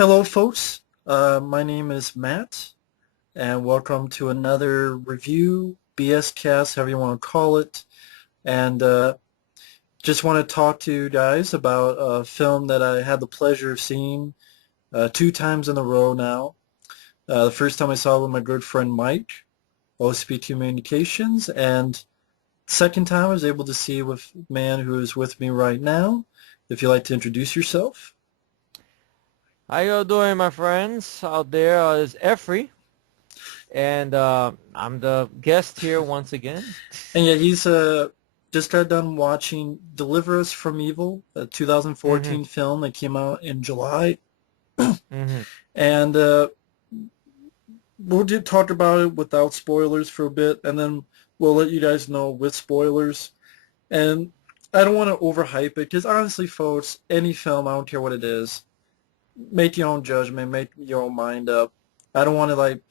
Hello, folks. My name is Matt, and welcome to another review, BS cast, however you want to call it. And just want to talk to you guys about a film that I had the pleasure of seeing two times in a row now. The first time I saw it with my good friend Mike, OSP Communications, and second time I was able to see it with a man who is with me right now. If you'd like to introduce yourself. How you doing, my friends out there? It's Efree, and I'm the guest here once again. And yeah, he's just got done watching Deliver Us from Evil, a 2014 film that came out in July. And we'll talk about it without spoilers for a bit, and then we'll let you guys know with spoilers. And I don't want to overhype it, because honestly, folks, any film, I don't care what it is, make your own judgment, make your own mind up. I don't want to like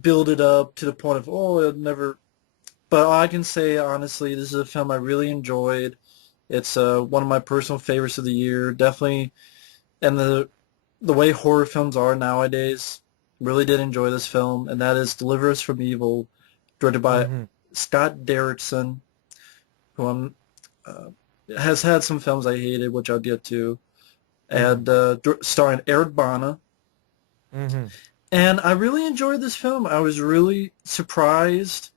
build it up to the point of, oh, it never. But all I can say, honestly, this is a film I really enjoyed. It's one of my personal favorites of the year, definitely. And the way horror films are nowadays, really did enjoy this film, and that is Deliver Us from Evil, directed by Scott Derrickson, who has had some films I hated, which I'll get to. And starring Eric Bana. And I really enjoyed this film. I was really surprised.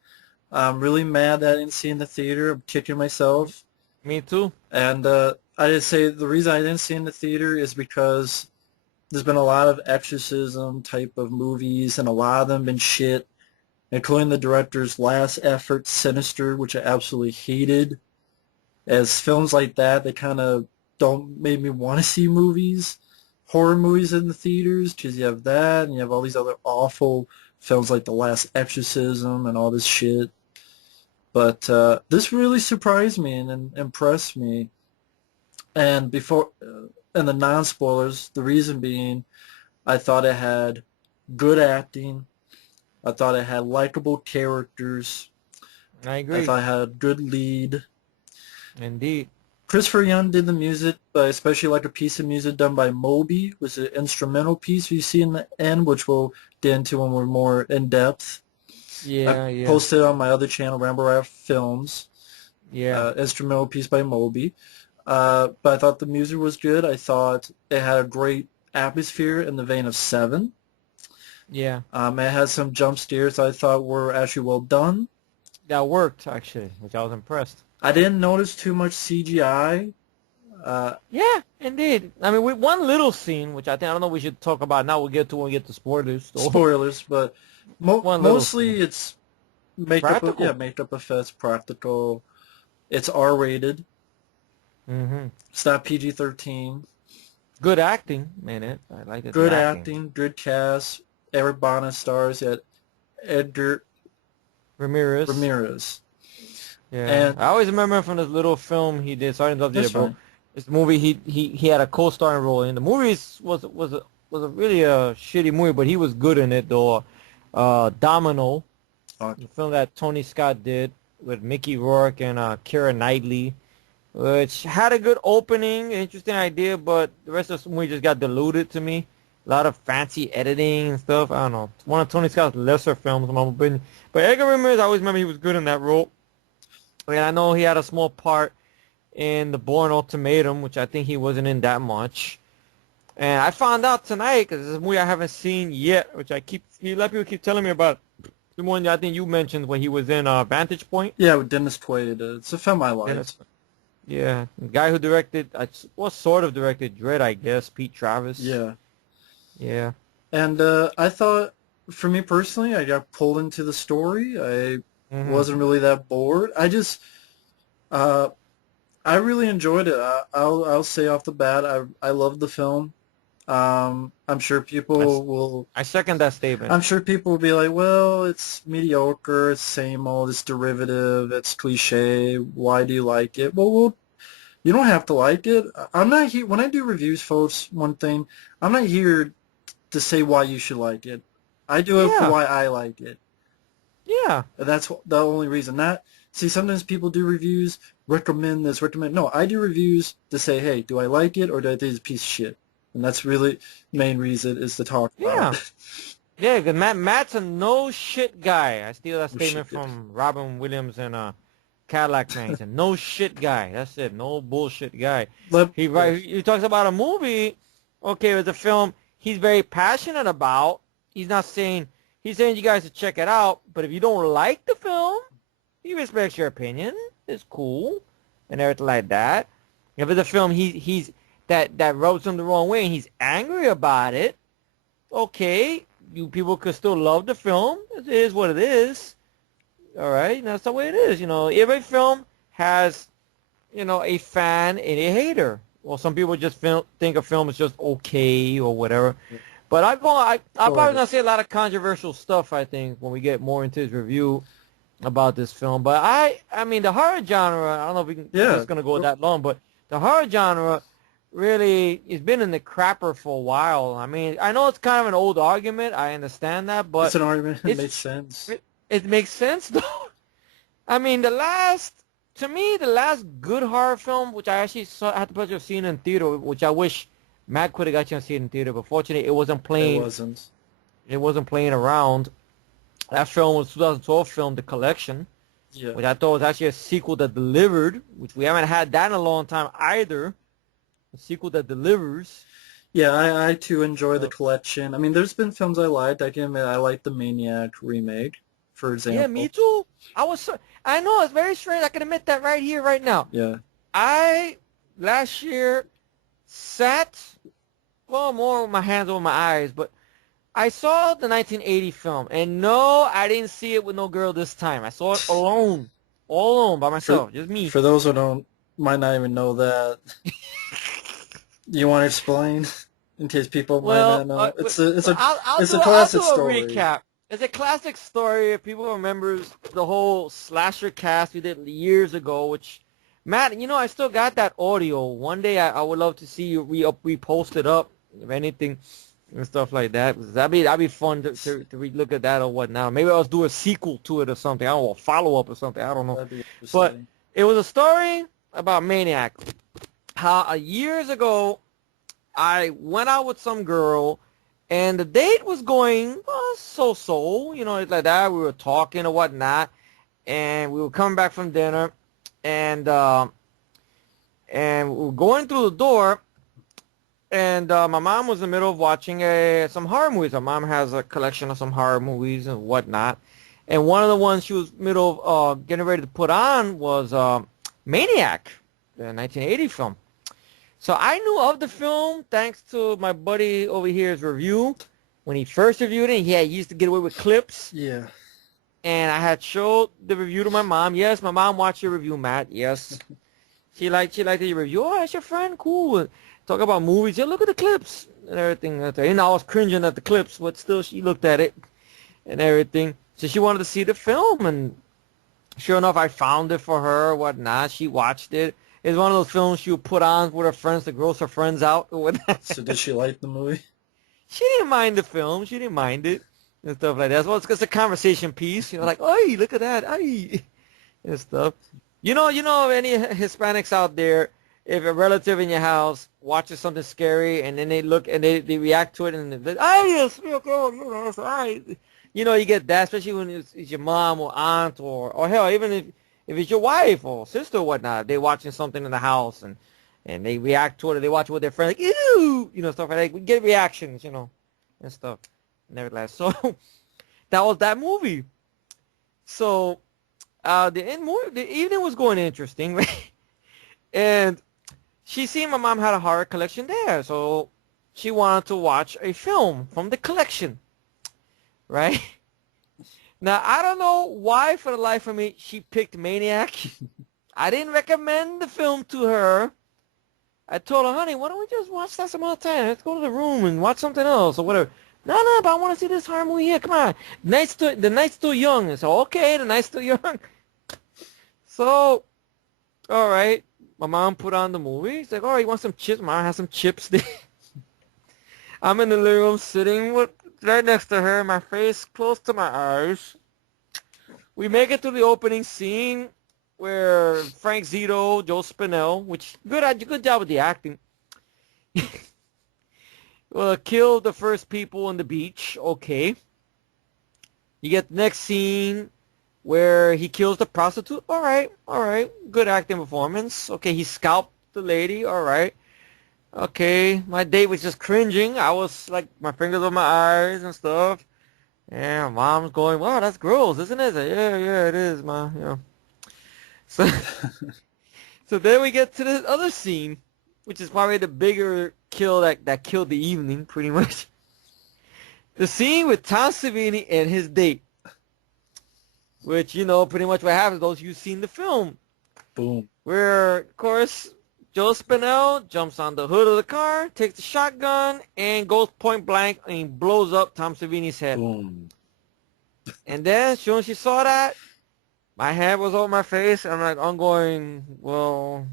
I'm really mad that I didn't see it in the theater. I'm kicking myself. Me too. And I did say the reason I didn't see it in the theater is because there's been a lot of exorcism type of movies, and a lot of them been shit, including the director's last effort, Sinister, which I absolutely hated. As films like that, they kind of don't make me want to see horror movies in the theaters, because you have that, and you have all these other awful films like The Last Exorcism and all this shit. But this really surprised me and impressed me. And and the non-spoilers, the reason being, I thought it had good acting. I thought it had likable characters. I agree. I thought it had a good lead. Indeed. Christopher Young did the music, but especially like a piece of music done by Moby, was an instrumental piece you see in the end, which we'll get into when we're more in depth. I posted it on my other channel, Rambo Rap Films. Instrumental piece by Moby. But I thought the music was good. I thought it had a great atmosphere in the vein of Seven. Yeah. It had some jump scares I thought were actually well done. That worked, actually, which I was impressed. I didn't notice too much CGI. Yeah, indeed. I mean, with one little scene, which I don't know we should talk about now. We'll get to when we get to spoilers. So. Spoilers, but mostly it's makeup. Practical. Makeup effects, practical. It's R-rated. It's not PG-13. Good acting, man. I like it. Good acting, good cast. Eric Bana stars at Édgar Ramírez. Yeah, and I always remember him from this little film he did. Sorry to interrupt you, bro. This movie he had a co-starring role in. The movie was a really shitty movie, but he was good in it though. Domino, the film that Tony Scott did with Mickey Rourke and Keira Knightley, which had a good opening, interesting idea, but the rest of the movie just got diluted to me. A lot of fancy editing and stuff. I don't know. It's one of Tony Scott's lesser films, in my opinion. But Édgar Ramírez, I always remember he was good in that role. And I know he had a small part in The Bourne Ultimatum, which I think he wasn't in that much. And I found out tonight, because this is a movie I haven't seen yet, which a lot of people keep telling me about. The one I think you mentioned when he was in Vantage Point. Yeah, with Dennis Quaid. It's a film I liked. Yeah, the guy who directed, sort of directed Dread, I guess, Pete Travis. Yeah. Yeah. And I thought, for me personally, I got pulled into the story. I wasn't really that bored. I really enjoyed it. I'll say off the bat, I loved the film. I'm sure people will. I second that statement. I'm sure people will be like, well, it's mediocre, it's same old, it's derivative, it's cliche. Why do you like it? Well, you don't have to like it. I'm not here when I do reviews, folks. One thing, I'm not here to say why you should like it. I do it for why I like it. Yeah. That's the only reason. See, sometimes people do reviews, recommend this, recommend. No, I do reviews to say, hey, do I like it or do I think it's a piece of shit? and that's really the main reason is to talk about it. Yeah, because Matt's a no shit guy. I steal that No statement shit guy. from Robin Williams and Cadillac Man. He's a no shit guy. That's it. No bullshit guy. He talks about a movie. Okay, it's a film he's very passionate about. He's saying you guys should check it out. But if you don't like the film, he respects your opinion. It's cool and everything like that. If it's a film he's that rubs him the wrong way and he's angry about it, okay, you people could still love the film. It is what it is. All right, and that's the way it is. Every film has, a fan and a hater. Well, some people just think a film is just okay or whatever. But I'm probably gonna say a lot of controversial stuff. I think when we get more into his review about this film. But I mean, the horror genre. I don't know if we're just gonna go that long, but the horror genre really has been in the crapper for a while. I mean, I know it's kind of an old argument. I understand that, but it's an argument. It makes sense. It makes sense, though. I mean, the last good horror film, which I actually had the pleasure of seeing in theater, which I wish Matt could have got you to see it in theater, but fortunately, it wasn't playing. It wasn't playing around. That film was 2012 film, The Collection, which I thought was actually a sequel that delivered, which we haven't had that in a long time either. A sequel that delivers. Yeah, I too enjoy The Collection. I mean, there's been films I liked. I can admit I like the Maniac remake, for example. Yeah, me too. I know, it's very strange. I can admit that right here, right now. Yeah. I, last year, sat, more with my hands over my eyes, but I saw the 1980 film, and no, I didn't see it with no girl this time. I saw it alone. All alone, by myself, just me. For those who might not even know that, you want to explain in case people might not know? It's a classic story. Recap. It's a classic story. If people remember the whole slasher cast we did years ago, which, Matt, I still got that audio. One day I would love to see you repost it up, if anything, and stuff like that. That'd be fun to look at that or whatnot. Maybe I'll do a sequel to it or something. I don't know, a follow-up or something. I don't know. But it was a story about Maniac. How years ago, I went out with some girl, and the date was going so-so, it's like that. We were talking or whatnot, and we were coming back from dinner, and we were going through the door, and my mom was in the middle of watching some horror movies. My mom has a collection of some horror movies and whatnot, and one of the ones she was middle of getting ready to put on was Maniac, the 1980 film. So I knew of the film thanks to my buddy over here's review. When he first reviewed it, he used to get away with clips. Yeah. And I had showed the review to my mom. Yes, my mom watched your review, Matt. Yes. She liked the review. Oh, that's your friend? Cool. Talk about movies. Yeah, look at the clips and everything. And I was cringing at the clips, but still she looked at it and everything. So she wanted to see the film, and sure enough, I found it for her, whatnot. She watched it. It's one of those films she would put on with her friends to gross her friends out or whatnot. So did she like the movie? She didn't mind the film. She didn't mind it and stuff like that. Well, it's a conversation piece. Like, hey, look at that. Hey, and stuff. You know, any Hispanics out there, if a relative in your house watches something scary and then they look and they react to it and they're like, yes, that's right. You get that, especially when it's your mom or aunt or hell, even if it's your wife or sister or whatnot, they're watching something in the house and they react to it, or they watch it with their friends, like, ew, stuff like that. We get reactions, and stuff. Nevertheless, so that was that movie. So the evening was going interesting, right? And she seen my mom had a horror collection there, so she wanted to watch a film from the collection, right? Now, I don't know why, for the life of me, she picked Maniac. I didn't recommend the film to her. I told her, honey, why don't we just watch that some other time? Let's go to the room and watch something else or whatever. No, but I want to see this horror movie here. Come on. The night's still young. And so, okay, the night's still young. So, all right. My mom put on the movie. She's like, all right, you want some chips? Mom has some chips there. I'm in the living room sitting right next to her, my face close to my eyes. We make it to the opening scene where Frank Zito, Joe Spinell, which good job with the acting. Well, killed the first people on the beach. Okay. You get the next scene where he kills the prostitute. All right, all right. Good acting performance. Okay, he scalped the lady. All right. Okay, my date was just cringing. I was like, my fingers on my eyes and stuff. And mom's going, wow, that's gross, isn't it? I said, yeah, yeah, it is, ma. Yeah. So, so then we get to this other scene, which is probably the bigger kill that killed the evening, pretty much. The scene with Tom Savini and his date, which, you know, pretty much what happens, those you've seen the film. Boom. Where, of course, Joe Spinell jumps on the hood of the car, takes the shotgun, and goes point blank and blows up Tom Savini's head. Boom. And then, as soon as she saw that, my hand was over my face. I'm going, well.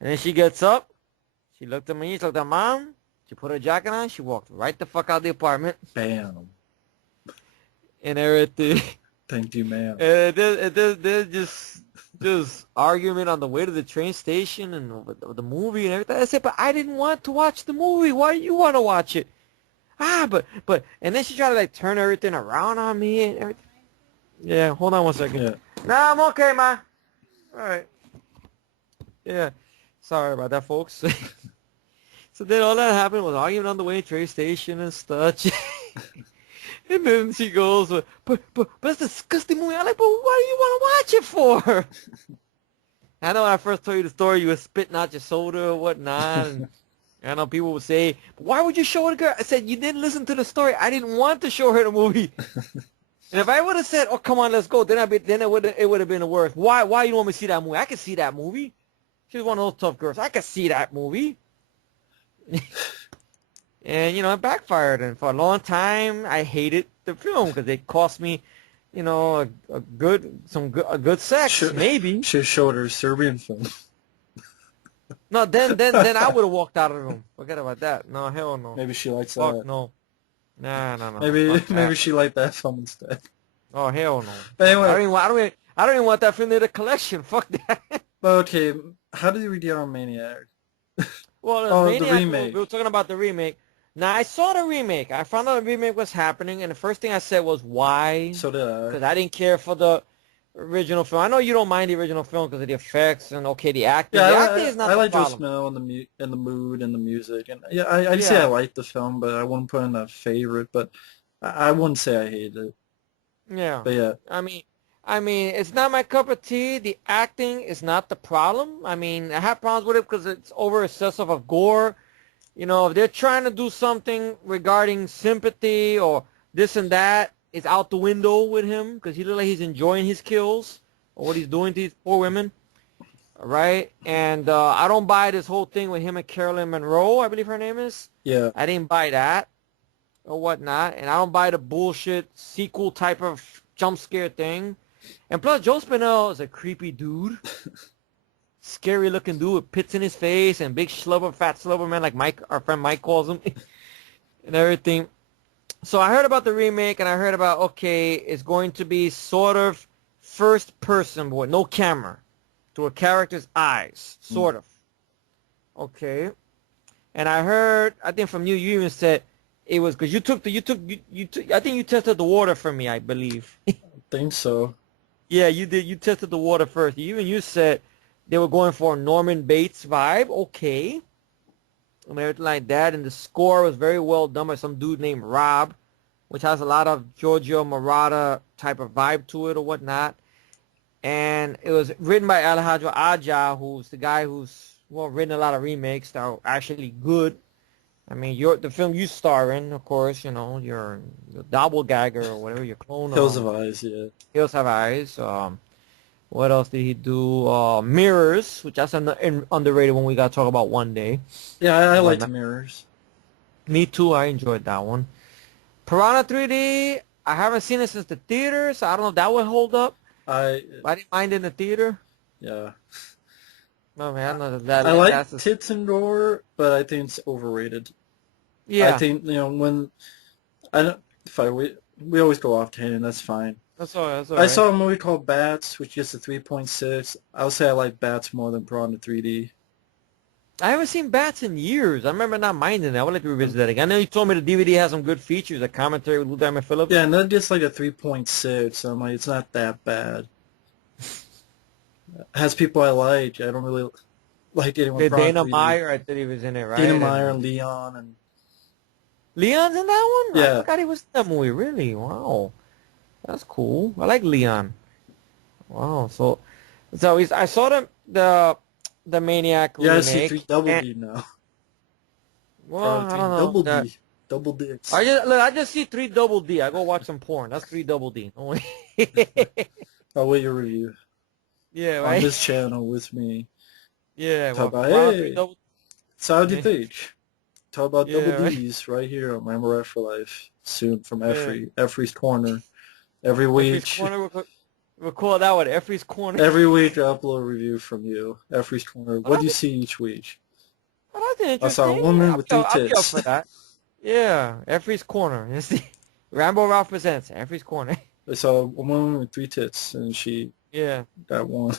And then she gets up. She looked at me. She looked at Mom. She put her jacket on. She walked right the fuck out of the apartment. Bam. And everything. Thank you, ma'am. And there's just argument on the way to the train station and the movie and everything. I said, but I didn't want to watch the movie. Why do you want to watch it? But, and then she tried to like turn everything around on me and everything. Yeah, hold on one second. Yeah. Nah, I'm okay, ma. All right. Yeah. Sorry about that, folks. So then all that happened was arguing on the way to the train station and stuff. And then she goes, but it's a disgusting movie. I'm like, but why do you want to watch it for? I know when I first told you the story, you were spitting out your soda or whatnot. And I know people would say, why would you show it to girl? I said, you didn't listen to the story. I didn't want to show her the movie. And if I would have said, oh, come on, let's go, then it would have been the worst. Why you don't want me to see that movie? I could see that movie. She's one of those tough girls. I could see that movie. And, you know, it backfired. And for a long time, I hated the film because it cost me, you know, a good sex, maybe. Should have showed her Serbian film. No, then I would have walked out of the room. Forget about that. No, hell no. Maybe she likes Fuck that. no. No. Maybe she liked that film instead. Oh, hell no. But anyway, I don't even want that film in the collection. Fuck that. But okay, how did you read on Maniac? Well, the remake. We were talking about the remake. Now, I saw the remake. I found out the remake was happening, and the first thing I said was, why? So did I. Because I didn't care for the original film. I know you don't mind the original film because of the effects and, okay, the acting. Yeah, the acting is not I the like Joe problem. Smell and the mood and the music. And yeah, I'd say I like the film, but I wouldn't put it in a favorite. But I wouldn't say I hate it. Yeah. But yeah. I mean, it's not my cup of tea. The acting is not the problem. I mean, I have problems with it because it's over excessive of gore. You know, if they're trying to do something regarding sympathy or this and that, it's out the window with him because he looks like he's enjoying his kills or what he's doing to these poor women. Right? And I don't buy this whole thing with him and Carolyn Monroe, I believe her name is. Yeah. I didn't buy that or whatnot. And I don't buy the bullshit sequel type of jump scare thing. And plus, Joe Spinell is a creepy dude. Scary looking dude with pits in his face and big fat slubber man like Mike, our friend Mike calls him. And everything. So I heard about the remake and I heard about, okay, it's going to be sort of first person with no camera to a character's eyes. Sort of. Okay. And I heard, I think from you even said it was because you took, I think you tested the water for me, I believe. I think so. Yeah, you did. You tested the water first. You said they were going for a Norman Bates vibe. Okay. And everything like that. And the score was very well done by some dude named Rob, which has a lot of Giorgio Moroder type of vibe to it or whatnot. And it was written by Alejandro Aja, who's the guy who's, well, written a lot of remakes that are actually good. I mean, the film you star in, of course, you know, your doppelganger or whatever, your clone. Hills Have Eyes, yeah. Hills Have Eyes. What else did he do? Mirrors, which that's an underrated one we got to talk about one day. Yeah, I like the Mirrors. Me too. I enjoyed that one. Piranha 3D, I haven't seen it since the theater, so I don't know if that would hold up. I didn't mind in the theater. Yeah. No, man, I know that. I like tits and gore, but I think it's overrated. Yeah. I think, you know, we always go off tangent, that's fine. That's all right. I saw a movie called Bats, which gets a 3.6. I would say I like Bats more than Piranha 3D. I haven't seen Bats in years. I remember not minding that. I would like to revisit that again. I know you told me the DVD has some good features, a commentary with Lou Diamond Phillips. Yeah, and that gets like a 3.6. So I'm like, it's not that bad. It has people I like. I don't really like anyone Okay, from Dana 3D. Meyer, I thought he was in it, right? Dana Meyer and Leon and Leon's in that one? I yeah. forgot he was in that movie. Really? Wow. That's cool. I like Leon. Wow. I saw the Maniac Yeah, I see remake. 3 Double D now. Well, Probably I 3 don't Double know. D. Double dicks. I just see 3 Double D. I go watch some porn. That's 3 Double D. I'll wait your review. Yeah, On right. this channel with me. Yeah. Talk Well, about, three hey, double. so how'd you Yeah. think? Talk about Yeah, Double right. D's right here on Memory for Life. Soon from Yeah. Efree. Efree's Corner. Every Efree's week. Corner. We'll call that one Efree's Corner. Every week I upload a review from you. Efree's Corner. What do you see each week? Well, that's I saw a interesting. woman with 3 I'll be up tits. for that. Yeah, Efree's Corner. Rambo Ralph presents Efree's Corner. I saw a woman with 3 tits, and she Yeah. got one.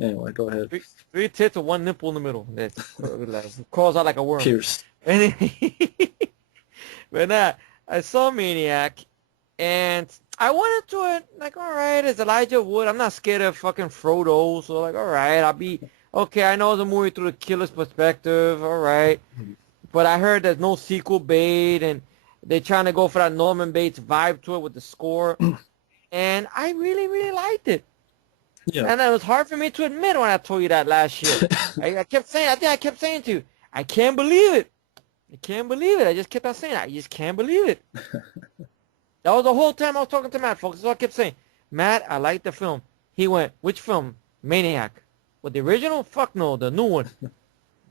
Anyway, go ahead. Three tits and one nipple in the middle. That crawls out like a worm. Pierced. But I saw Maniac, and I went into it like, all right, it's Elijah Wood. I'm not scared of fucking Frodo, so like, all right, I'll be okay. I know it's a movie through the killer's perspective, all right. But I heard there's no sequel bait, and they're trying to go for that Norman Bates vibe to it with the score, and I really, really liked it. Yeah. And it was hard for me to admit when I told you that last year. I kept saying, I kept saying to you, I can't believe it. I can't believe it. I just kept on saying, I just can't believe it. That was the whole time I was talking to Matt, folks. That's all I kept saying. Matt, I like the film. He went, which film? Maniac. What, the original? Fuck no, the new one.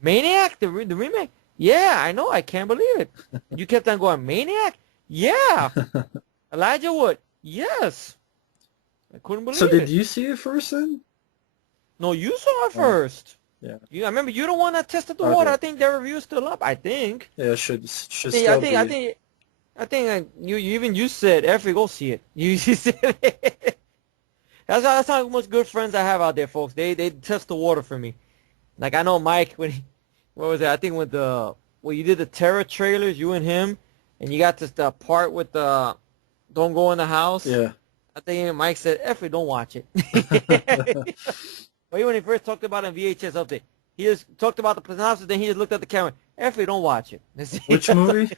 Maniac? The remake? Yeah, I know. I can't believe it. You kept on going, Maniac? Yeah. Elijah Wood? Yes. I couldn't believe it. So did you see it first then? No, you saw it first. Yeah. I remember you're the one that tested the water. I think their review's still up. I think. Yeah, should still be. I think you said, Efree, go see it. You said it. That's how much good friends I have out there, folks. They test the water for me. Like I know Mike what was it? I think with you did the terror trailers, you and him, and you got this the part with the don't go in the house. Yeah. I think Mike said, Efree, don't watch it. But when he first talked about it in VHS update, he just talked about the synopsis, then he just looked at the camera. Efree, don't watch it. Which movie?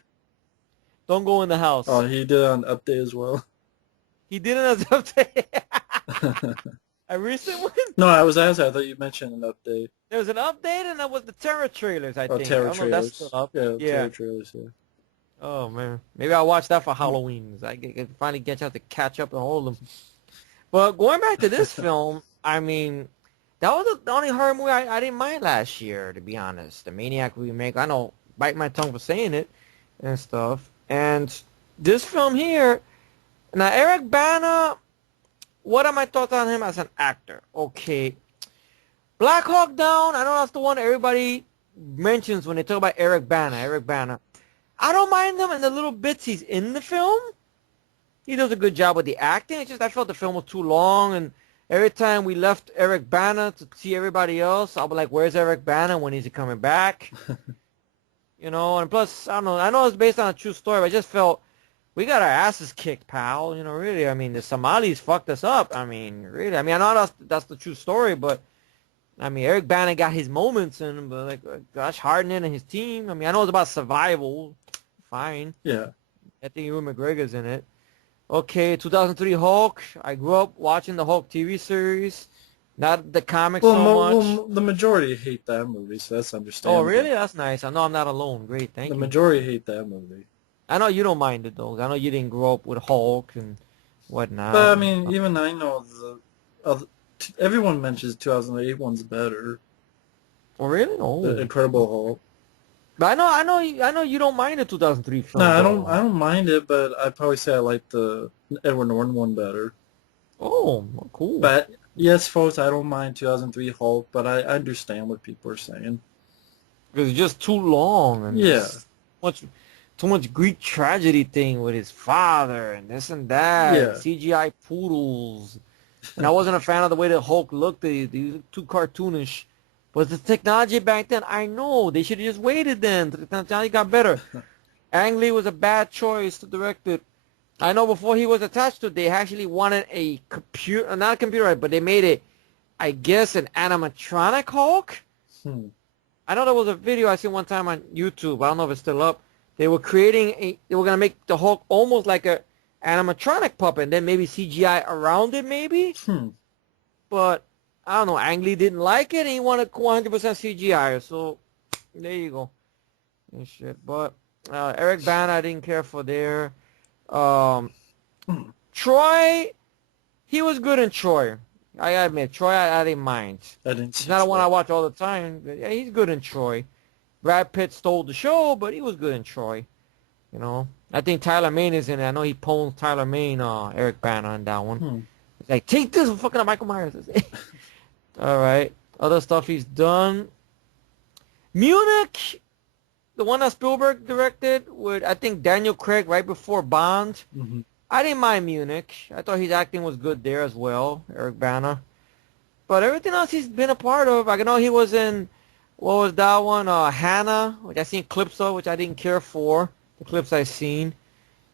Don't go in the house. Oh, he did it on update as well. He did it as update. A recent one? No, I was asking. I thought you mentioned an update. There was an update, and that was the terror trailers, I think. Terror I don't know if that's trailers. still up. Yeah, terror trailers, yeah. Oh, man. Maybe I'll watch that for Halloween. I can finally get a chance to catch up and hold them. But going back to this film, I mean, that was the only horror movie I didn't mind last year, to be honest. The Maniac remake, I know, bite my tongue for saying it and stuff. And this film here, now Eric Bana, what are my thoughts on him as an actor? Okay. Black Hawk Down, I know that's the one everybody mentions when they talk about Eric Bana. I don't mind him in the little bits he's in the film. He does a good job with the acting. It's just I felt the film was too long, and every time we left Eric Bana to see everybody else, I'll be like, where's Eric Bana? When is he coming back? And plus, I don't know. I know it's based on a true story, but I just felt we got our asses kicked, pal. Really. I mean, the Somalis fucked us up. I mean, really. I mean, I know that's the true story, but I mean, Eric Bana got his moments in him, but like, Josh Hartnett and his team. I mean, I know it's about survival. Fine. Yeah. I think Ewan McGregor's in it. Okay, 2003 Hulk. I grew up watching the Hulk TV series, not the comics so much. Well, the majority hate that movie, so that's understandable. Oh, really? That's nice. I know I'm not alone. Great, thank you. The majority hate that movie. I know you don't mind it, though. I know you didn't grow up with Hulk and whatnot. But, I mean, even I know everyone mentions 2008 one's better. Oh, really? Oh. The Incredible Hulk. But I know you don't mind the 2003 film. No, I don't mind it, but I'd probably say I like the Edward Norton one better. Oh, cool. But yes, folks, I don't mind 2003 Hulk, but I understand what people are saying. Because it's just too long and yeah, too much Greek tragedy thing with his father and this and that. Yeah. And CGI poodles. And I wasn't a fan of the way the Hulk looked. He looked too cartoonish. But the technology back then, I know they should have just waited. Then the technology got better. Ang Lee was a bad choice to direct it. I know before he was attached to it, they actually wanted a computer, not a computer, but they made it, I guess, an animatronic Hulk. I know there was a video I seen one time on YouTube. I don't know if it's still up. They were they were gonna make the Hulk almost like a animatronic puppet, and then maybe CGI around it, maybe. But I don't know. Ang Lee didn't like it, and he wanted 100% CGI. So there you go. And shit. But Eric Bana, I didn't care for there. Troy, he was good in Troy. I admit, Troy, I didn't mind. He's not the one I watch all the time. But yeah, he's good in Troy. Brad Pitt stole the show, but he was good in Troy. You know, I think Tyler Mane is in it. I know he pwned Tyler Mane, Eric Bana on that one. It's like, take this, fucking Michael Myers. All right. Other stuff he's done. Munich, the one that Spielberg directed with, I think, Daniel Craig right before Bond. I didn't mind Munich. I thought his acting was good there as well, Eric Bana. But everything else he's been a part of, I know he was in, what was that one? Hannah, which I seen clips of, which I didn't care for. The clips I seen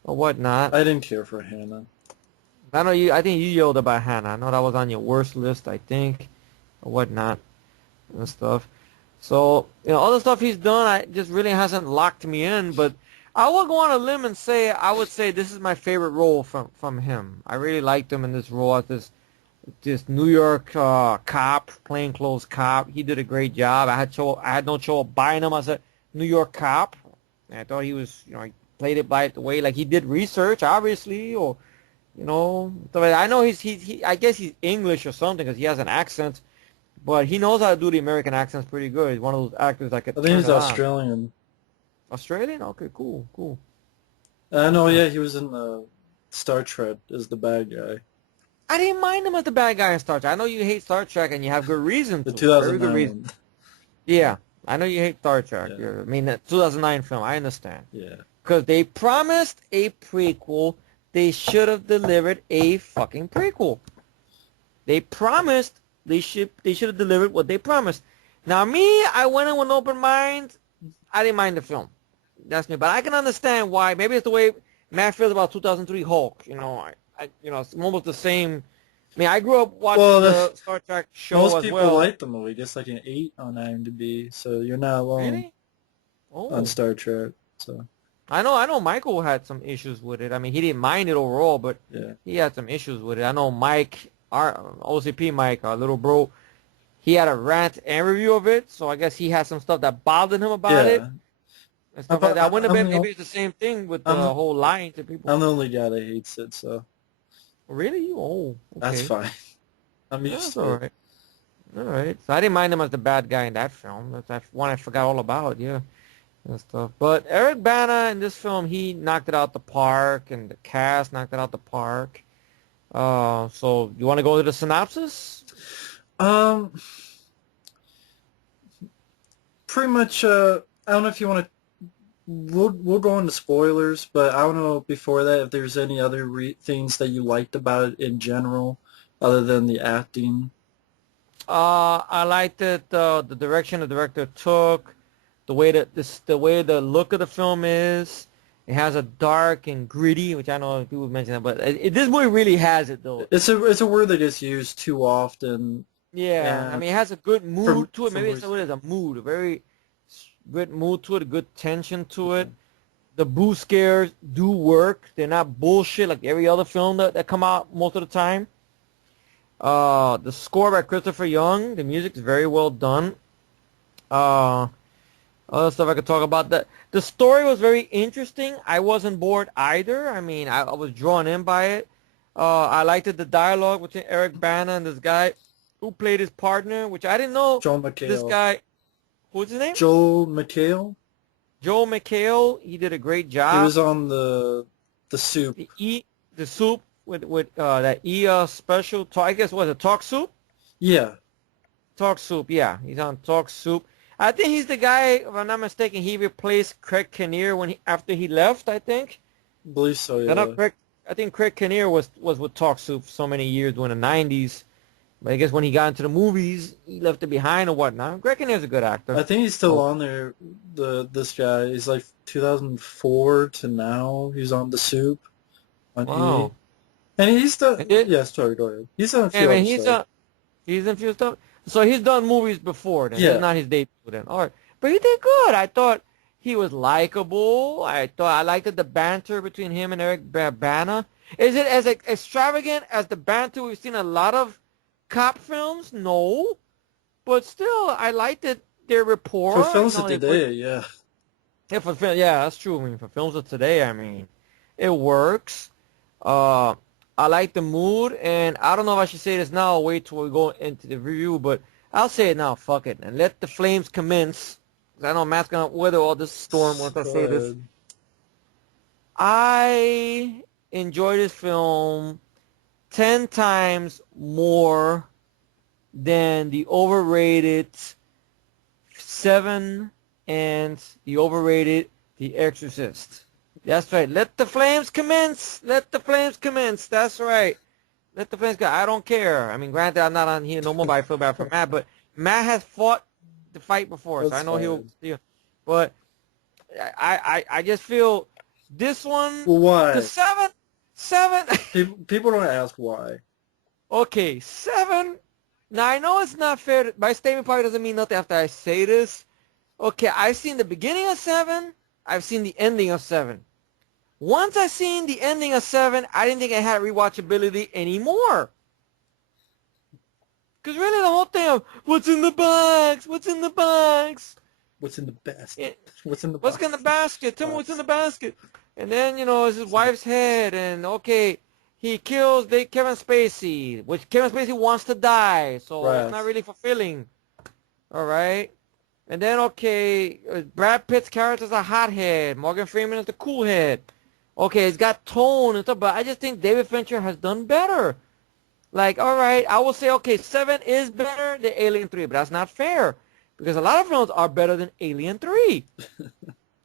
or whatnot. I didn't care for Hannah. I know you. I think you yelled about Hannah. I know that was on your worst list, I think, or whatnot, and stuff. So all the stuff he's done, I just really hasn't locked me in. But I will go on a limb and say I would say this is my favorite role from him. I really liked him in this role as this New York cop, plainclothes cop. He did a great job. I had no trouble buying him as a New York cop. And I thought he was, he played it by the way, like he did research, obviously, or, so I know he I guess he's English or something because he has an accent, but he knows how to do the American accents pretty good. He's one of those actors that could. I think he's Australian. Australian? Okay, cool. I know, yeah, he was in Star Trek as the bad guy. I didn't mind him as the bad guy in Star Trek. I know you hate Star Trek and you have good reason to. The 2009 very good reason. one. Yeah. I know you hate Star Trek. Yeah. I mean, the 2009 film, I understand. Yeah. Because they promised a prequel. They should have delivered a fucking prequel. They promised they should have delivered what they promised. Now, me, I went in with an open mind. I didn't mind the film. That's me. But I can understand why. Maybe it's the way Matt feels about 2003 Hulk. It's almost the same. I mean, I grew up watching the Star Trek show as well. Most people like the movie. It gets like an 8 on IMDb, so you're not alone on Star Trek. So I know Michael had some issues with it. I mean, he didn't mind it overall, but he had some issues with it. I know Mike, our OCP Mike, our little bro, he had a rant and review of it, so I guess he had some stuff that bothered him about it. And stuff like that. I wouldn't have been, maybe it's the same thing with the whole lying to people. I'm the only guy that hates it, so. Really? Oh, okay. That's fine. I'm used to it. All right. So I didn't mind him as the bad guy in that film. That's one I forgot all about, and stuff. But Eric Bana in this film, he knocked it out the park, and the cast knocked it out the park. So you want to go to the synopsis? Pretty much, I don't know if you want to. We'll go into spoilers, but I don't know before that if there's any other things that you liked about it in general, other than the acting. I liked it, the direction the director took, the way the look of the film is. It has a dark and gritty, which I know people mention that, but this movie really has it though. It's a word that gets used too often. Yeah, I mean it has a good mood to it. Maybe it's a mood, a very good mood to it, a good tension to it. The boo scares do work. They're not bullshit like every other film that come out most of the time. The score by Christopher Young, the music is very well done. Other stuff I could talk about. The story was very interesting. I wasn't bored either. I mean, I was drawn in by it. I liked the dialogue between Eric Bana and this guy who played his partner, which I didn't know. Joel McHale. This guy. What's his name? Joel McHale. Joel McHale. He did a great job. He was on the Soup. The Soup with that special. I guess was it Talk Soup? Yeah. Talk Soup. Yeah, he's on Talk Soup. I think he's the guy. If I'm not mistaken, he replaced Craig Kinnear after he left. I think. I believe so. Yeah. I think Craig Kinnear was with Talk Soup for so many years during the '90s. But I guess when he got into the movies, he left it behind or whatnot. Greg Kinnear's a good actor. I think he's still Oh, on there. This guy, he's like 2004 to now. He's on The Soup on E. wow. And he's done. And it, Yeah, sorry, go ahead. He's done a I few mean, other stuff. he's in few stuff. So he's done movies before then. This is Yeah. not his debut then. All right. But he did good. I thought he was likable. I thought I liked the banter between him and Eric Bana. Is it as extravagant as the banter we've seen in a lot of cop films? No. But still, I liked it, their rapport. For films You of know, today, yeah. yeah, that's true. I mean, for films of today, I mean, it works. Uh, I like the mood, and I don't know if I should say this now or wait till we go into the review, but I'll say it now. Fuck it, and let the flames commence. 'Cause I know Matt's gonna weather all this storm once I Go say this. ahead. I enjoy this film 10 times more than the overrated Seven and the overrated The Exorcist. That's right. Let the flames commence. Let the flames commence. That's right. Let the flames go. I don't care. I mean, granted, I'm not on here no more, but I feel bad for Matt. But Matt has fought the fight before, so That's I know he'll. fine. Yeah. But I just feel this one, Well, the why? seven. People don't ask why. Okay, 7. Now I know it's not fair. My statement probably doesn't mean nothing after I say this. Okay, I've seen the beginning of 7. I've seen the ending of 7. Once I seen the ending of 7, I didn't think I had rewatchability anymore. Because really the whole thing of, what's in the box? What's in the box? What's in the basket? It, What's in the what's box? in the basket? Tell me what's in the basket. And then, it's his wife's head. And, okay, he kills Kevin Spacey, which Kevin Spacey wants to die. So Right. it's not really fulfilling. All right? And then, okay, Brad Pitt's character is a hothead. Morgan Freeman is the cool head. Okay, it's got tone and stuff, but I just think David Fincher has done better. Like, all right, I will say, okay, 7 is better than Alien 3, but that's not fair. Because a lot of films are better than Alien 3.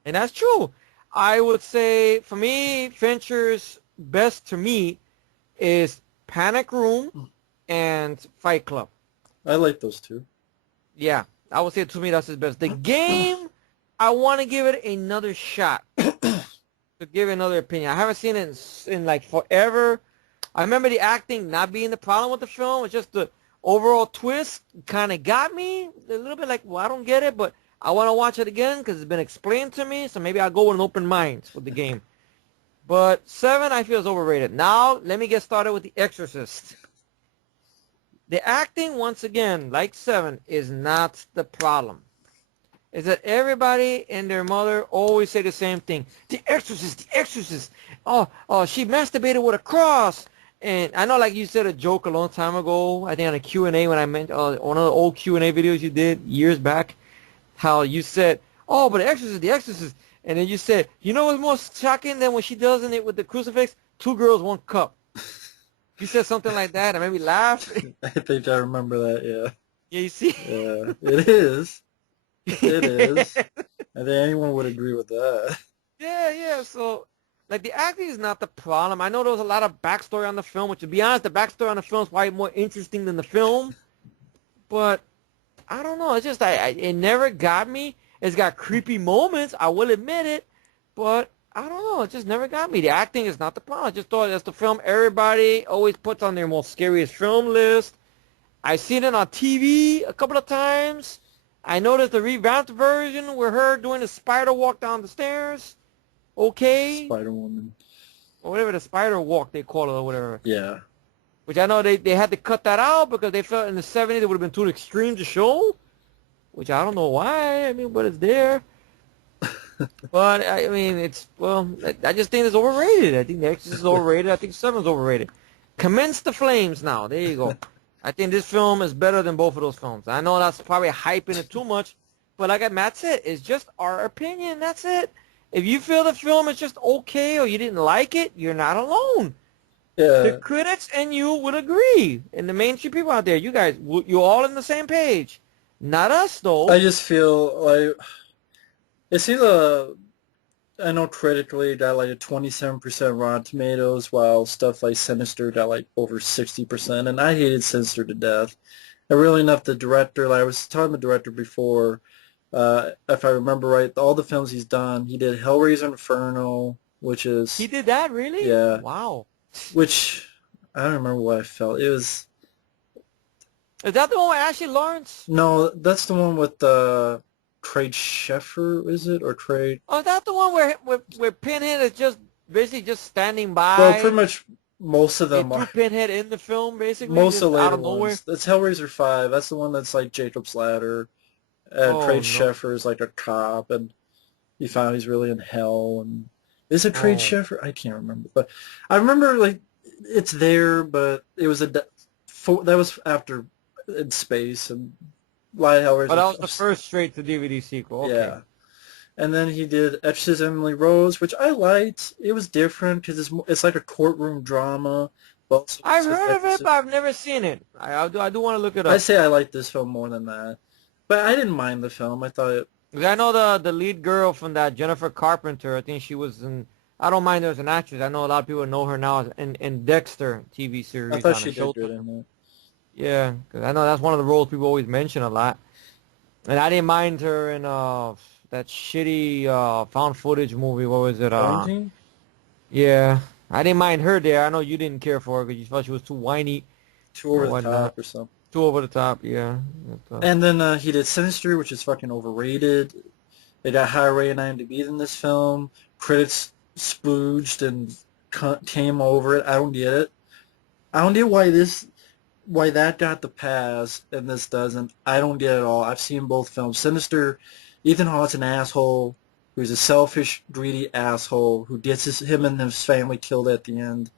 And that's true. I would say, for me, Fincher's best to me is Panic Room and Fight Club. I like those two. Yeah, I would say to me that's his best. The Game, I want to give it another shot. To give another opinion. I haven't seen it in like forever. I remember the acting not being the problem with the film. It's just the overall twist kind of got me a little bit like, well, I don't get it, but I want to watch it again because it's been explained to me, so maybe I'll go with an open mind with the Game. But 7, I feel, is overrated. Now, let me get started with The Exorcist. The acting, once again, like 7, is not the problem. Is that everybody and their mother always say the same thing. The Exorcist, the Exorcist. Oh, she masturbated with a cross. And I know, like you said a joke a long time ago, I think on a Q&A when I meant one of the old Q&A videos you did years back, how you said, oh, but the Exorcist, the Exorcist. And then you said, you know what's more shocking than when she does it with the crucifix? 2 girls, 1 cup. You said something like that, and made me laugh. I think I remember that, yeah. Yeah, you see? Yeah, it is. It is. I think anyone would agree with that. Yeah. So, like, the acting is not the problem. I know there was a lot of backstory on the film, which, to be honest, the backstory on the film is probably more interesting than the film. But I don't know. It's just it never got me. It's got creepy moments. I will admit it, but I don't know. It just never got me. The acting is not the problem. I just thought that's the film everybody always puts on their most scariest film list. I've seen it on TV a couple of times. I noticed the revamped version with her doing the spider walk down the stairs. Okay. Spider-Woman. Or whatever the spider walk they call it or whatever. Yeah. Which I know they had to cut that out because they felt in the 70s it would have been too extreme to show. Which I don't know why. I mean, but it's there. But, I mean, I just think it's overrated. I think The Exorcist is overrated. I think 7's overrated. Commence the flames now. There you go. I think this film is better than both of those films. I know that's probably hyping it too much, but like Matt said, it's just our opinion. That's it. If you feel the film is just okay or you didn't like it, you're not alone. Yeah. The critics and you would agree. And the mainstream people out there, you guys, you're all on the same page. Not us, though. I just feel like it's either I know critically it got like a 27% Rotten Tomatoes, while stuff like Sinister got like over 60%, and I hated Sinister to death. I really enough the director, like I was talking to the director before, if I remember right, all the films he's done, he did Hellraiser Inferno, which He is, did that, really? yeah, Wow. which I don't remember what I felt. It was, Is that the one with Ashley Lawrence? no, that's the one with Craig Sheffer, is it? Or Craig? Oh, is that the one where Pinhead is just basically just standing Well, pretty by? much most of They them threw are. Pinhead in the film, basically, Most of just the out later of nowhere. ones. That's Hellraiser 5. That's the one that's like Jacob's Ladder. And Oh Craig no. Sheffer is like a cop, and he found he's really in hell. And is it Craig Oh. Sheffer? I can't remember, but I remember like it's there, but it was that was after in space and Light Oh, that Hellraiser. was the first straight to DVD sequel. Okay. Yeah, and then he did Exorcism Emily Rose, which I liked. It was different because it's like a courtroom drama, but also I've it's heard of it, exorcism. but I've never seen it. I do want to look it I up. say I like this film more than that, but I didn't mind the film. I thought it. 'Cause I know the lead girl from that Jennifer Carpenter. I think she was in. I don't mind her as an actress. I know a lot of people know her now in Dexter TV I series thought on a she did good Showtime. in it. Yeah, 'cause I know that's one of the roles people always mention a lot. And I didn't mind her in that shitty found footage movie. What was it? Quarantine? Yeah, I didn't mind her there. I know you didn't care for her because you thought she was too whiny Too or over the whatnot. top or something. Too over the top. Yeah. And then he did Sinister, which is fucking overrated. They got higher rated IMDb than this film. Critics spooged and came over it. I don't get it. I don't get why that got the pass and this doesn't. I don't get it at all. I've seen both films. Sinister, Ethan Hawke's an asshole who's a selfish, greedy asshole who gets him and his family killed at the end.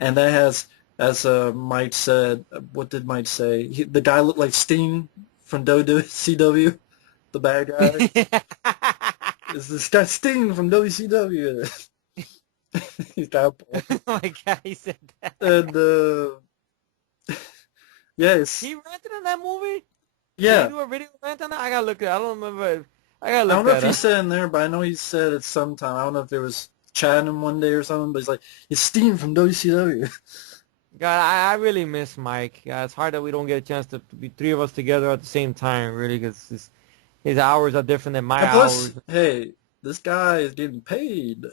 And that has, as Mike said, what did Mike say? The guy looked like Sting from WCW, the bad guy. Is this guy Sting from WCW? He's got Oh my God, he said that. and yes, He rented in that movie? Did he yeah. do a video rent on that? I gotta look at it. I don't remember. I gotta I look don't know if that he up. said in there, but I know he said it sometime. I don't know if it was chatting him one day or something, but he's like, it's Sting from WCW. God, I really miss Mike. Yeah, it's hard that we don't get a chance to be three of us together at the same time, really, because his hours are different than my And plus, hours. hey, this guy is getting paid.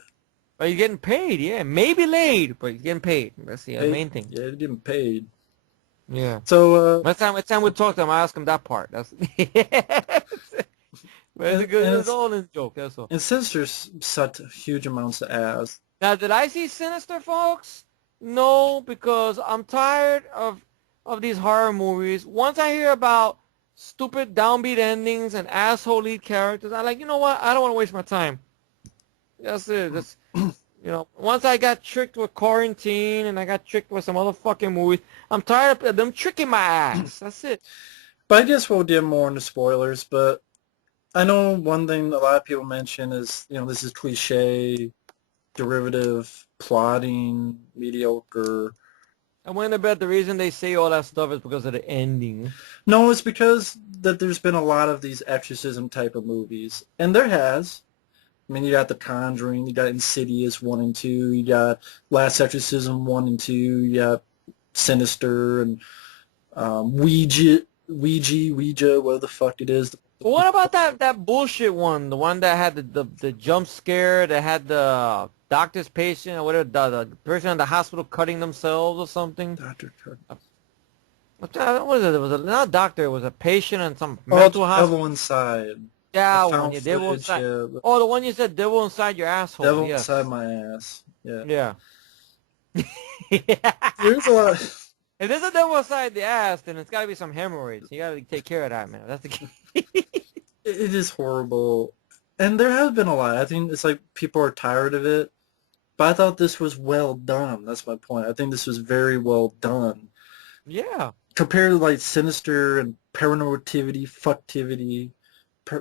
But he's getting paid, yeah. Maybe laid, but he's getting paid. That's the Paid, main thing. yeah, he's getting paid. Yeah. So, Next time we talk to him, I ask him that part. That's but it's a and, good, and it's all in joke. That's all. and Sinister's such huge amounts of ass. Now, did I see Sinister, folks? No, because I'm tired of these horror movies. Once I hear about stupid downbeat endings and asshole lead characters, I'm like, you know what? I don't want to waste my time. That's it. That's once I got tricked with Quarantine and I got tricked with some other fucking movies, I'm tired of them tricking my ass. That's it. But I guess we'll get more into spoilers, but I know one thing a lot of people mention is, this is cliche, derivative, plotting, mediocre. I went to bet the reason they say all that stuff is because of the ending. No, it's because that there's been a lot of these exorcism type of movies, and there has. I mean, you got The Conjuring, you got Insidious 1 and 2, you got Last Exorcism 1 and 2, you got Sinister and Ouija, whatever the fuck it is. But what about that bullshit one? The one that had the jump scare, that had the doctor's patient or whatever, the person in the hospital cutting themselves or something. Dr. Kirk. What was it? It was not a doctor. It was a patient in some Oh, mental hospital. Devil Inside. Yeah, I one. found Yeah, devil footage, inside. yeah. Oh, the one you said, devil inside your asshole. Devil Yes. Inside My Ass. Yeah. Yeah. There's a lot. If there's a devil inside the ass, then it's got to be some hemorrhoids. You got to take care of that, man. That's the key. It is horrible. And there has been a lot. I think it's like people are tired of it. But I thought this was well done. That's my point. I think this was very well done. Yeah. Compared to like Sinister and Paranormativity, Fucktivity.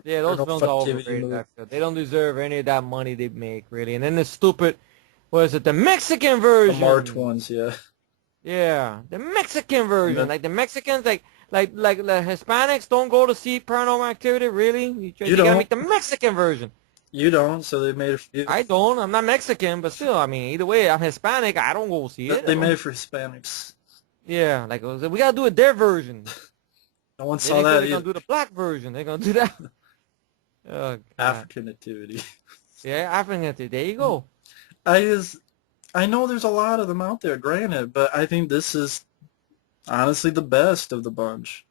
Yeah, those films are overrated. movie. Actually. They don't deserve any of that money they make, really. And then the stupid, what is it, the Mexican version? The March ones, yeah. Yeah, the Mexican version. then- Like the Mexicans, like the Hispanics don't go to see Paranormal Activity, really? You gotta don't? make the Mexican version. You don't, so they made it. I don't. I'm not Mexican, but still, I mean, either way, I'm Hispanic. I don't go see it. They made it for Hispanics. Yeah, like we gotta do it their version. No one They saw didn't say that they're gonna either. do the black version. They're gonna do that. Oh, God. African nativity. Yeah, African nativity. There you go. I know there's a lot of them out there, granted, but I think this is honestly the best of the bunch.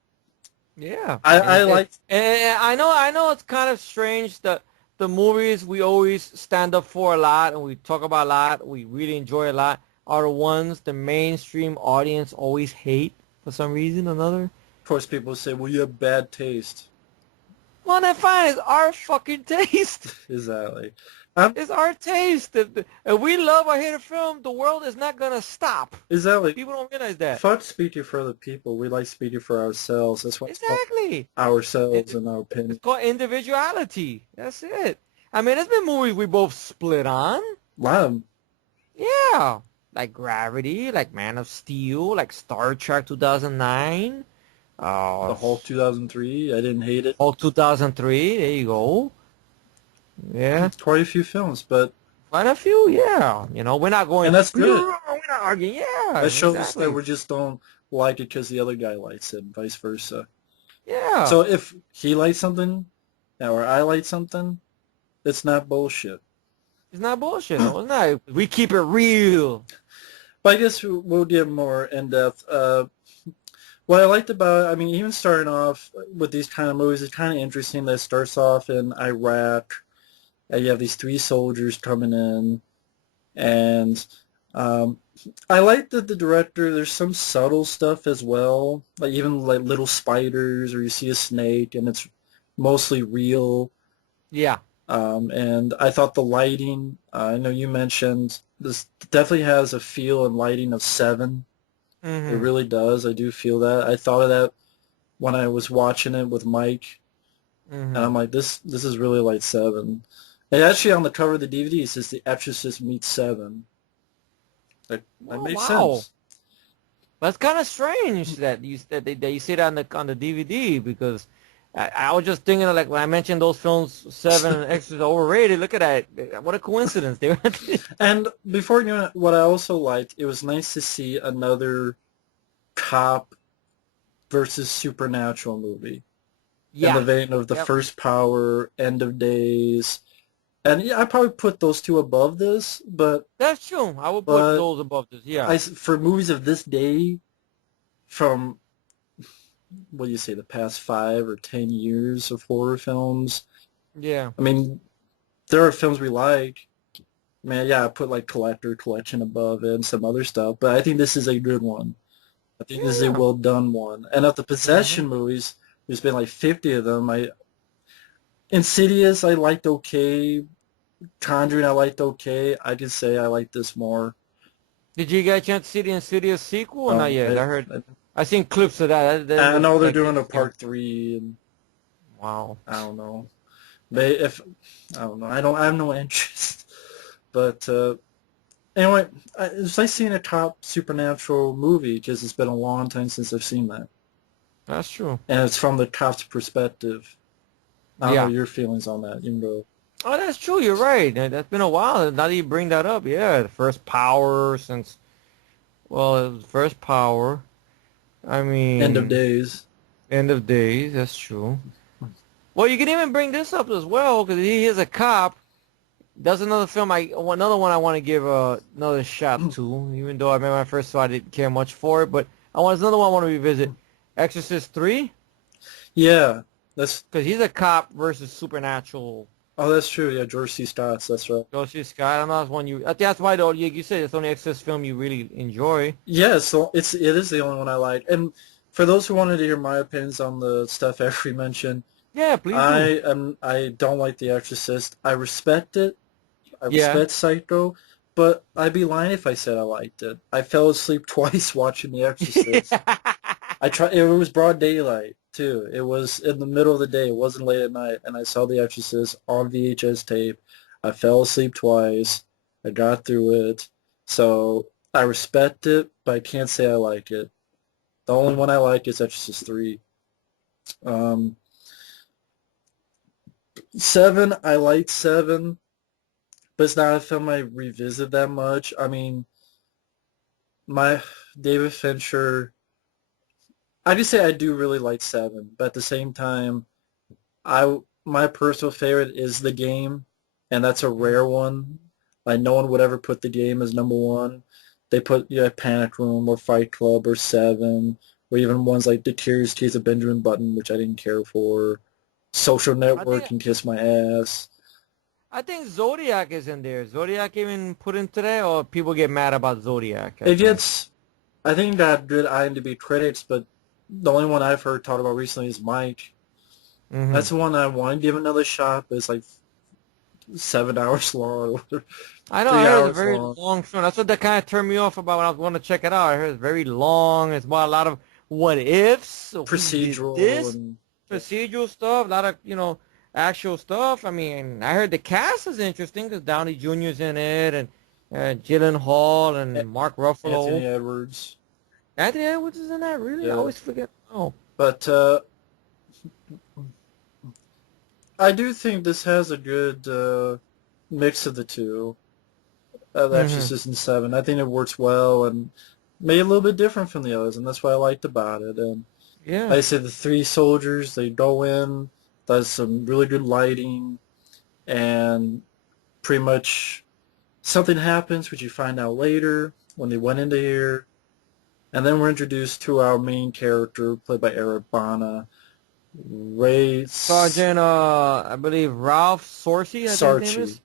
Yeah, I like. and I know it's kind of strange that the movies we always stand up for a lot and we talk about a lot, we really enjoy a lot, are the ones the mainstream audience always hate for some reason or another. Of course, people say, "Well, you have bad taste." Well, then fine, it's our fucking taste. Exactly. It's our taste. If we love or hate a film, the world is not gonna stop. Exactly. People don't realize that. Fuck speaking for other people. We like speaking for ourselves. That's why it's called Exactly. ourselves and our opinion. It's called individuality. That's it. I mean, there's been movies we both split on. Wow. Yeah. Like Gravity, like Man of Steel, like Star Trek 2009. The Hulk 2003. I didn't hate it. Hulk 2003. There you go. Yeah. Quite a few films, but Quite a few, yeah. You know, we're not going. and that's good. We're not arguing. Yeah. That shows exactly. that we just don't like it because the other guy likes it, and vice versa. Yeah. So if he likes something, or I like something, it's not bullshit. It's not bullshit. No, it's not. We keep it real. But I guess we'll get more in depth. What I liked about it, I mean, even starting off with these kind of movies, it's kind of interesting that it starts off in Iraq. You have these three soldiers coming in, and I like that the director, there's some subtle stuff as well, like even like little spiders, or you see a snake, and it's mostly real. Yeah. And I thought the lighting, I know you mentioned, this definitely has a feel and lighting of Seven. Mm-hmm. It really does. I do feel that. I thought of that when I was watching it with Mike, and I'm like, this is really like Seven. And actually, on the cover of the DVD, it says The Exorcist meets Seven. That makes sense. That's kind of strange that you say that on the DVD, because I was just thinking, like, when I mentioned those films, Seven and Exorcist are overrated. Look at that! What a coincidence! And before you know, what I also liked, it was nice to see another cop versus supernatural movie. Yeah. In the vein of The First Power, End of Days. And yeah, I probably put those two above this, but that's true. I would put those above this. Yeah. For movies of this day, from what do you say, the past 5 or 10 years of horror films. Yeah. I mean, there are films we like. Man, yeah, I put like Collection above it and some other stuff, but I think this is a good one. I think this is a well done one. And of the Possession movies, there's been like 50 of them. Insidious, I liked okay. Conjuring, I liked okay. I could say I like this more. Did you get a chance to see the Insidious sequel or not yet? I seen clips of that. I know they're doing a part 3. And wow. I don't know. I don't know. I have no interest. But anyway, it's nice seeing a top supernatural movie because it's been a long time since I've seen that. That's true. And it's from the cop's perspective. I don't know your feelings on that, even though. Oh, that's true. You're right. That's been a while. Now that you bring that up, yeah, the First Power since, well, it was First Power. I mean, End of Days. End of Days. That's true. Well, you can even bring this up as well because he is a cop. That's another film. Another one I want to give another shot to. Even though I remember when I first saw it, I didn't care much for it, but another one I want to revisit. Exorcist 3. Yeah, that's because he's a cop versus supernatural. Oh, that's true. Yeah, George C. Scott's. That's right. George C. Scott. I don't know. That's one you. That's why though. You said it's the only Exorcist film you really enjoy. Yeah, so it is the only one I like. And for those who wanted to hear my opinions on the stuff Efree mentioned, yeah, please. I don't like The Exorcist. I respect it. I respect Psycho, but I'd be lying if I said I liked it. I fell asleep twice watching The Exorcist. It was broad daylight too. It was in the middle of the day. It wasn't late at night, and I saw The Exorcist on VHS tape. I fell asleep twice. I got through it. So I respect it, but I can't say I like it. The only one I like is Exorcist 3. Seven, I liked Seven, but it's not a film I revisit that much. I mean, my David Fincher, I just say I do really like Seven, but at the same time, my personal favorite is The Game, and that's a rare one. Like no one would ever put The Game as number one. They put Panic Room or Fight Club or Seven, or even ones like The Curious Case of Benjamin Button, which I didn't care for. Social I think Network and Kiss My Ass. I think Zodiac is in there. Zodiac even put into there, or people get mad about Zodiac, I It think. gets, I think, got good IMDb critics, but the only one I've heard talked about recently is Mike. Hmm. That's the one I want to give another shot, but it's like 7 hours long, or I know, I three heard it's a hours very long. long film. That's what that kind of turned me off about when I was going to check it out. I heard it's very long. It's about a lot of what ifs. So who did Procedural this? and yeah. Procedural stuff. A lot of, actual stuff. I mean, I heard the cast is interesting because Downey Jr.'s in it and Gyllenhaal A- and Mark Ruffalo. Anthony Edwards. Anthony Edwards is in that, really? I Yeah, always forget. Oh. but I do think this has a good mix of the two. The Hmm. Exorcist and Seven. I think it works well and made a little bit different from the others, and that's what I liked about it. And Yeah. like I said, the three soldiers, they go in, does some really good lighting, and pretty much something happens, which you find out later when they went into here. And then we're introduced to our main character, played by Eric Bana, Ray Sergeant, I believe Ralph Sorcy, I think his name Sarchie. is.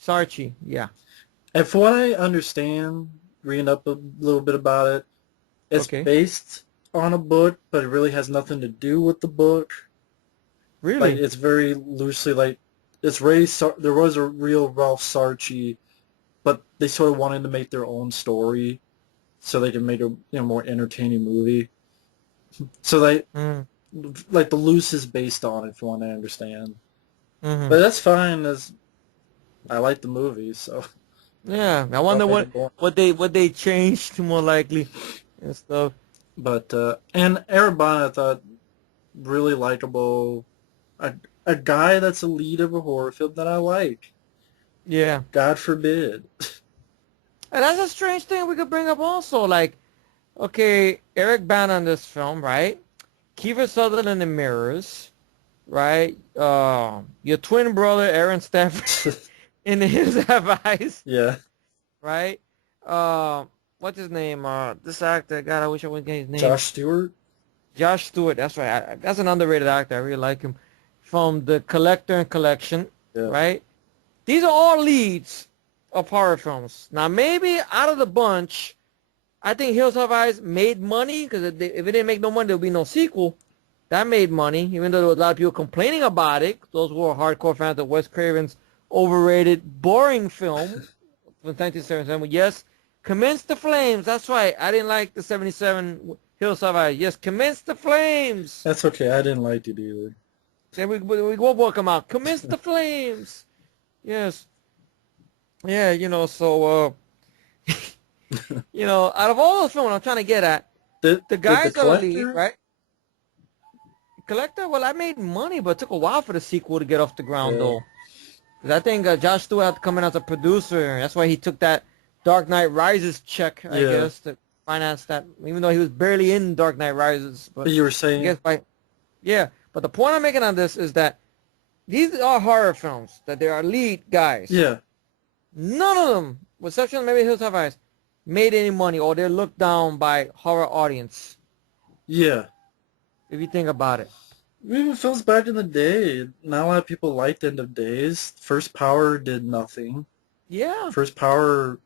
Sarchie, yeah. And from what I understand, reading up a little bit about it, it's Okay. based on a book, but it really has nothing to do with the book. Like Really? it's very loosely like there was a real Ralph Sarchie, but they sort of wanted to make their own story so they could make a more entertaining movie. So they Mm. like the loose is based on it, from what I understand. Hmm. But that's fine, as I like the movie, so Yeah. I don't wonder make what it boring. what they changed more likely and stuff. But and Arabana I thought really likable, a a guy that's a lead of a horror film that I like. Yeah. God forbid. And that's a strange thing we could bring up also. Like, okay, Eric Bana in this film, right? Kiefer Sutherland in Mirrors, right? Your twin brother Aaron Stafford in The Hills Have Eyes, Yeah, right? Uh, what's his name? This actor. God, I wish I would get his name. Josh Stewart. Josh Stewart. That's right. That's an underrated actor. I really like him. From The Collector and Collection, Yeah, right? These are all leads of horror films. Now, maybe out of the bunch, I think Hills Have Eyes made money because if it didn't make no money, there would be no sequel. That made money, even though there was a lot of people complaining about it. Those who are hardcore fans of Wes Craven's overrated, boring film from 1977. Yes, Commence the Flames. That's right. I didn't like the 77 Hills Have Eyes. Yes, Commence the Flames. that's okay. I didn't like it either. Then we will come out. Commence the Flames. Yes. Yeah, so, out of all those films I'm trying to get at, the Did the guys are the lead, collector? right? Collector, well, I made money, but it took a while for the sequel to get off the ground, Yeah, though. 'Cause I think Josh Stewart had to come in as a producer. That's why he took that Dark Knight Rises check, I yeah. guess, to finance that, even though he was barely in Dark Knight Rises. But But you were I guess saying, yeah. But the point I'm making on this is that these are horror films, that they are lead guys. yeah, None of them, with exception of maybe Hills Have Eyes, made any money or they're looked down by horror audience, yeah. if you think about it. Even films back in the day, not a lot of people liked End of Days. First Power did nothing. Yeah. First Power,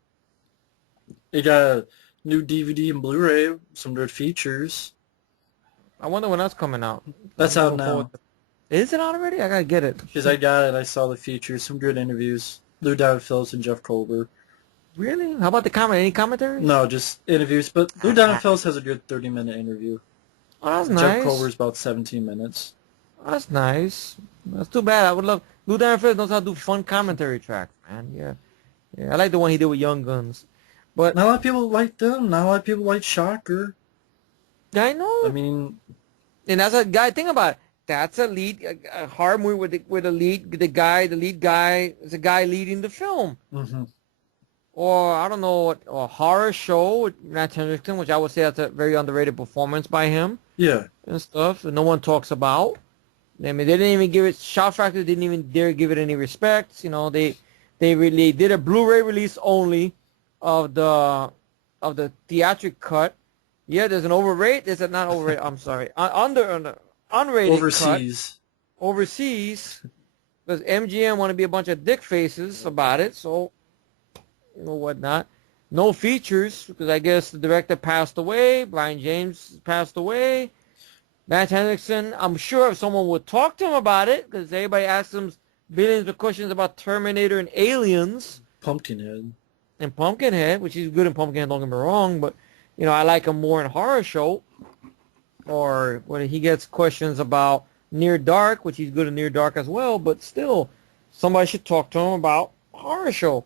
it got a new DVD and Blu-ray, some good features. I wonder when that's coming out. That's I'm out looking forward now. to it. Is it out already? I gotta get it. Because I got it, I saw the features, some good interviews. Lou Diamond Phillips and Jeff Kober. Really? How about the comment? Any commentaries? No, just interviews. But Lou Diamond Phillips has a good 30-minute interview. Oh, that's Jeff nice. Kober's about 17 minutes. Oh, that's nice. That's too bad. I would love. Lou Diamond Phillips knows how to do fun commentary tracks, man. Yeah. Yeah. I like the one he did with Young Guns. But Not a lot of people like them. Not a lot of people like Shocker. I I know. mean, And that's a guy. Think about it. that's a horror movie where the lead guy is a guy leading the film. Mm-hmm. Or I don't know, a horror show with Matt Hendrickson, which I would say that's a very underrated performance by him. Yeah. And stuff that no one talks about. I mean, they didn't even give it. Shout Factory didn't even dare give it any respect. You know, they really did a Blu-ray release only of the theatric cut. Yeah, there's an overrate. There's a not overrate. I'm sorry, unrated overseas. cut. Overseas, because MGM want to be a bunch of dick faces about it. So, you know, whatnot. No features because I guess the director passed away. Brian James passed away. Matt Hendrickson, I'm sure if someone would talk to him about it, because everybody asks him billions of questions about Terminator and Aliens. Pumpkinhead. And Pumpkinhead, which he's good in Pumpkinhead, don't get me wrong, but, you know, I like him more in Horror Show. Or when he gets questions about Near Dark, which he's good in Near Dark as well, but still, somebody should talk to him about Horror Show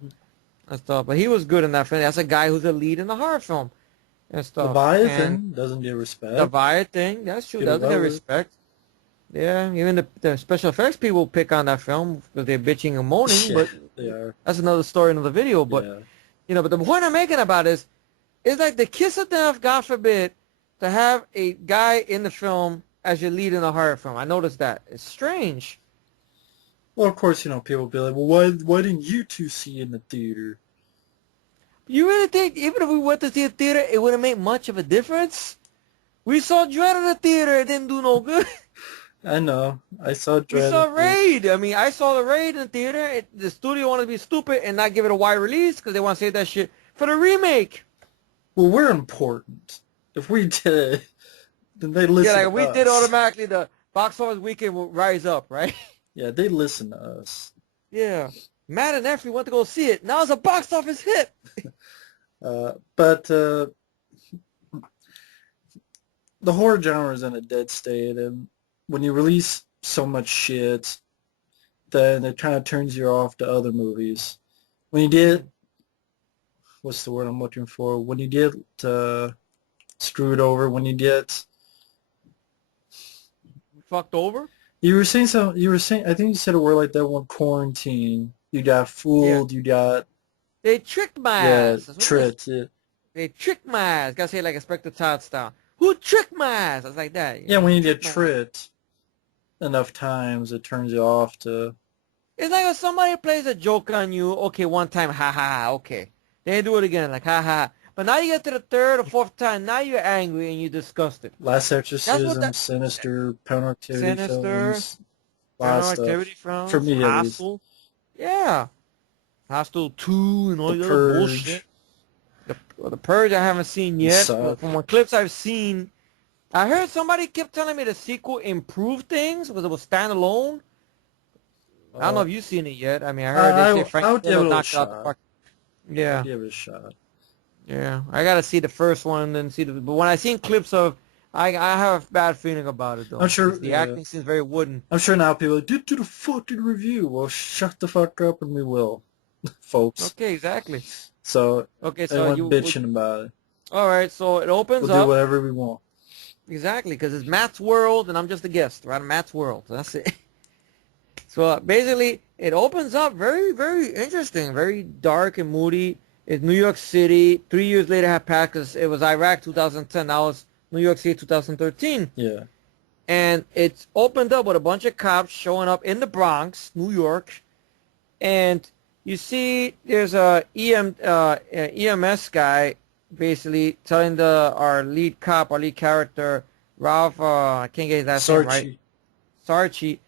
and stuff. But he was good in that film. That's a guy who's a lead in a horror film. And stuff. Leviathan doesn't get respect. Leviathan, that's true. Doesn't get respect. Yeah, even the special effects people pick on that film because they're bitching and moaning. Yeah, but they are. That's another story, another video. But you know, but the point I'm making about is like the kiss of death. God forbid to have a guy in the film as your lead in a horror film. I noticed that it's strange. Well, of course, you know, people will be like, well, why didn't you two see it in the theater? You really think even if we went to see a theater, it wouldn't make much of a difference? We saw Dread in the theater. It didn't do no good. I know. I saw Dread. We saw Raid. I mean, I saw the Raid in the theater. The studio wanted to be stupid and not give it a wide release because they want to save that shit for the remake. Well, we're important. If we did it, then they listen to us. Yeah, like if we did automatically, the box office weekend will rise up, right? Yeah, they listen to us. Yeah. Matt and Efree went to go see it. Now it's a box office hit. But the horror genre is in a dead state, and when you release so much shit, then it kind of turns you off to other movies. When you get, what's the word I'm looking for? When you get screwed over, when you get fucked over. You were saying something. You were saying. I think you said a word like that one. Quarantine. You got fooled. Yeah. You got. They tricked my ass. Tricked. Yeah. They tricked my ass. Gotta say it like Inspector Todd style. Who tricked my ass? I was like that. Yeah, when you get tricked enough times, it turns you off to. It's like if somebody plays a joke on you. Okay, one time, ha ha ha. Okay, then do it again, like ha ha. But now you get to the third or fourth time. Now you're angry and you're disgusted. Last Exorcism, Sinister, Paranormal Activity films. Paranormal Activity films. For me, Hostel. Yeah. Hostel 2 and all the other bullshit. The Purge I haven't seen yet. But from what clips I've seen, I heard somebody kept telling me the sequel improved things because it was standalone. I don't know if you've seen it yet. I mean, I heard they say Frank Miller knocked out the park. Yeah. I'll give it a shot. Yeah, I gotta see the first one and then see the. But when I seen clips of, I have a bad feeling about it though. I'm sure the acting seems very wooden. I'm sure now people are like, do the fucking review. Well, shut the fuck up and we will, folks. Okay, exactly. So so you bitching about it. All right, so it opens up. We'll do whatever we want. Exactly, because it's Matt's world and I'm just a guest, right? Matt's world. That's it. So basically, it opens up very, very interesting, very dark and moody. It's New York City. 3 years later had passed because it was Iraq 2010. Now it's New York City 2013. Yeah. And it's opened up with a bunch of cops showing up in the Bronx, New York. And you see there's a EMS guy basically telling our lead character, Ralph, I can't get his last name right. Sarchie.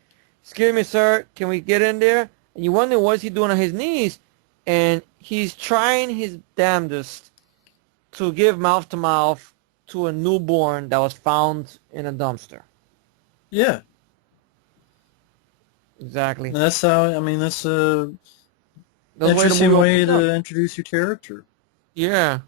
Excuse me, sir, can we get in there? And you wonder what's he doing on his knees. And he's trying his damnedest to give mouth-to-mouth to a newborn that was found in a dumpster. Yeah. Exactly. That's how, I mean, that's a interesting way to introduce your character. Yeah.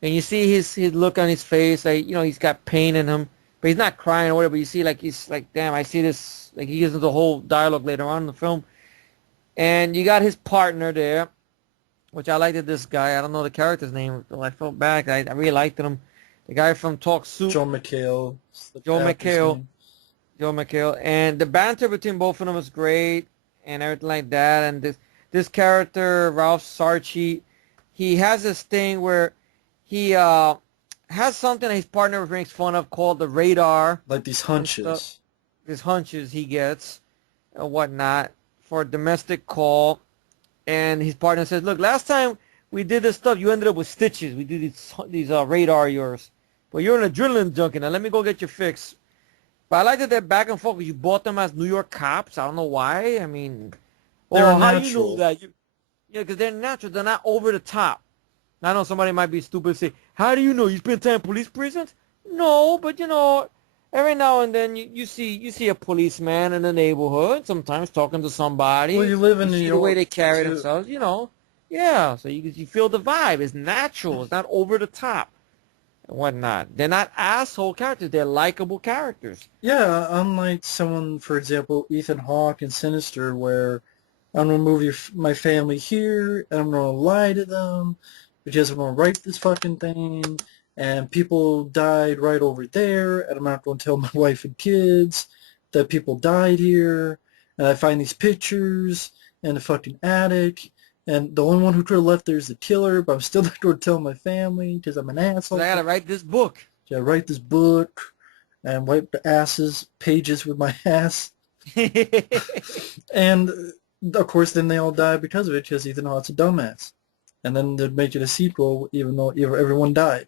And you see his look on his face, like, you know, he's got pain in him, but he's not crying or whatever, but you see, like, he's like, damn, I see this, like, he gives us the whole dialogue later on in the film. And you got his partner there, which I liked this guy. I don't know the character's name. I felt bad. I really liked him. The guy from Talk Soup. Joe McHale. Joe McHale. Joe McHale, and the banter between both of them was great, and everything like that. And this character Ralph Sarchie, he has this thing where he has something that his partner makes fun of called the radar. Like these hunches. These hunches he gets and whatnot for a domestic call, and his partner says, "Look, last time we did this stuff, you ended up with stitches. We did these radar of yours, but you're an adrenaline junkie. Now let me go get your fix." But I like that they're back and forth because you bought them as New York cops. I don't know why. I mean, They're how natural. do you know that? Yeah, because they're natural. They're not over the top. I know somebody might be stupid and say, "How do you know? You spend time in police prisons?" No, but every now and then you see a policeman in the neighborhood sometimes talking to somebody. Well, you live in New see York, the way they carry too. themselves, Yeah, so you feel the vibe. It's natural. It's not over the top and whatnot. They're not asshole characters. They're likable characters. Yeah, unlike someone, for example, Ethan Hawke in Sinister, where I'm going to move my family here, and I'm going to lie to them, because I'm going to write this fucking thing, and people died right over there, and I'm not going to tell my wife and kids that people died here, and I find these pictures in the fucking attic, and the only one who could have left there is the killer, but I'm still not going to tell my family, because I'm an asshole. So I got to write this book. Yeah, write this book, and wipe the pages with my ass. And, of course, then they all die because of it, because Ethan Hawke's a dumbass. And then they'd make it a sequel, even though everyone died.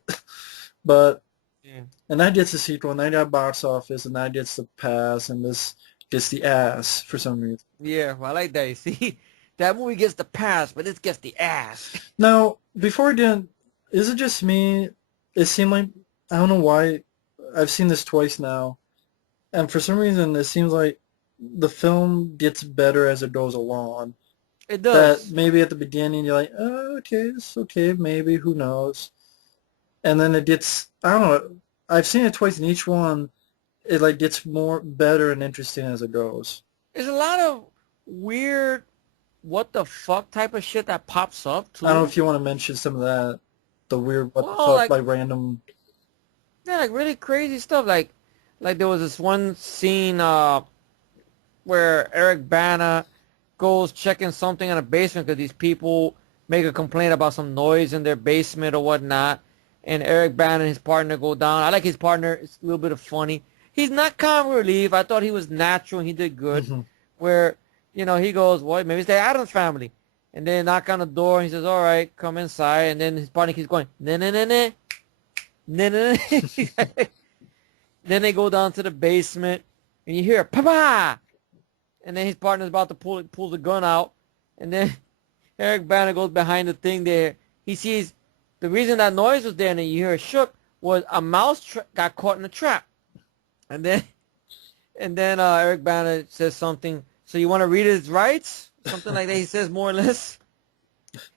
But, Yeah. and that gets a sequel, and that got box office, and that gets the pass, and this gets the ass for some reason. Yeah, well, I like that. You see, that movie gets the pass, but this gets the ass. Now, before again, is it just me? It seemed like, I don't know why, I've seen this twice now, and for some reason it seems like the film gets better as it goes along. It does. That maybe at the beginning you're like, oh, okay, it's okay, maybe, who knows. And then it gets, I don't know, I've seen it twice, and each one, it like gets more better and interesting as it goes. There's a lot of weird, what the fuck type of shit that pops up, too. I don't know if you want to mention some of that, the weird, what the fuck, like random... Yeah, like really crazy stuff. Like there was this one scene where Eric Bana goes checking something in a basement because these people make a complaint about some noise in their basement or whatnot. And Eric Bana and his partner go down. I like his partner. It's a little bit of funny. He's not comic relief. I thought he was natural and he did good. Mm-hmm. Where, he goes, well, maybe it's the Addams family. And they knock on the door and he says, all right, come inside. And then his partner keeps going, nah. Then they go down to the basement, and you hear "Papa," and then his partner's about to pull the gun out, and then Eric Bana goes behind the thing there. He sees the reason that noise was there, and then you hear it shook, was a mouse got caught in a trap, and then Eric Bana says something. So you want to read his rights? Something like that. He says more or less.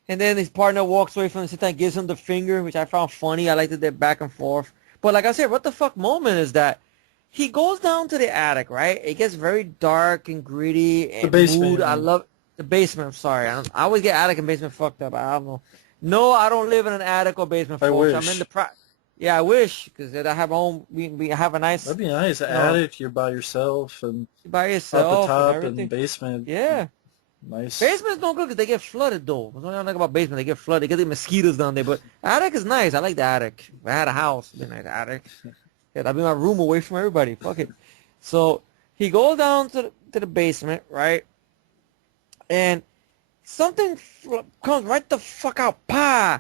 And then his partner walks away from the and gives him the finger, which I found funny. I liked it, that back and forth. But like I said, what the fuck moment is that? He goes down to the attic, right? It gets very dark and gritty and the basement. mood. I love the basement. I'm sorry. I always get attic and basement fucked up. I don't know. No, I don't live in an attic or basement, folks. I wish. I'm in the Yeah, I wish, because I have a home. We have a nice. That'd be nice. Attic, you're by yourself, and by yourself, up the top and everything. basement. Yeah. Nice. Basement's no good because they get flooded, though. That's what I like about basement. They get flooded. They get the mosquitoes down there. But attic is nice. I like the attic. If I had a house, it'd be nice. Attic. Yeah, that'd be my room away from everybody. Fuck it. So he goes down to the basement, right? And something comes right the fuck out, pa!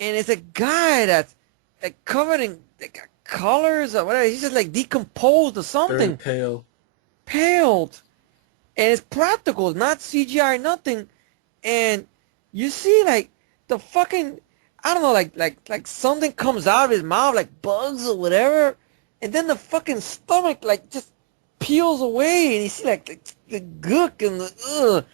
And it's a guy that's like covered in colors or whatever. He's just like decomposed or something. Very Paled. And it's practical, not CGI or nothing. And you see like the fucking, I don't know, like something comes out of his mouth, like bugs or whatever. And then the fucking stomach like just peels away, and you see like the gook and the ugh.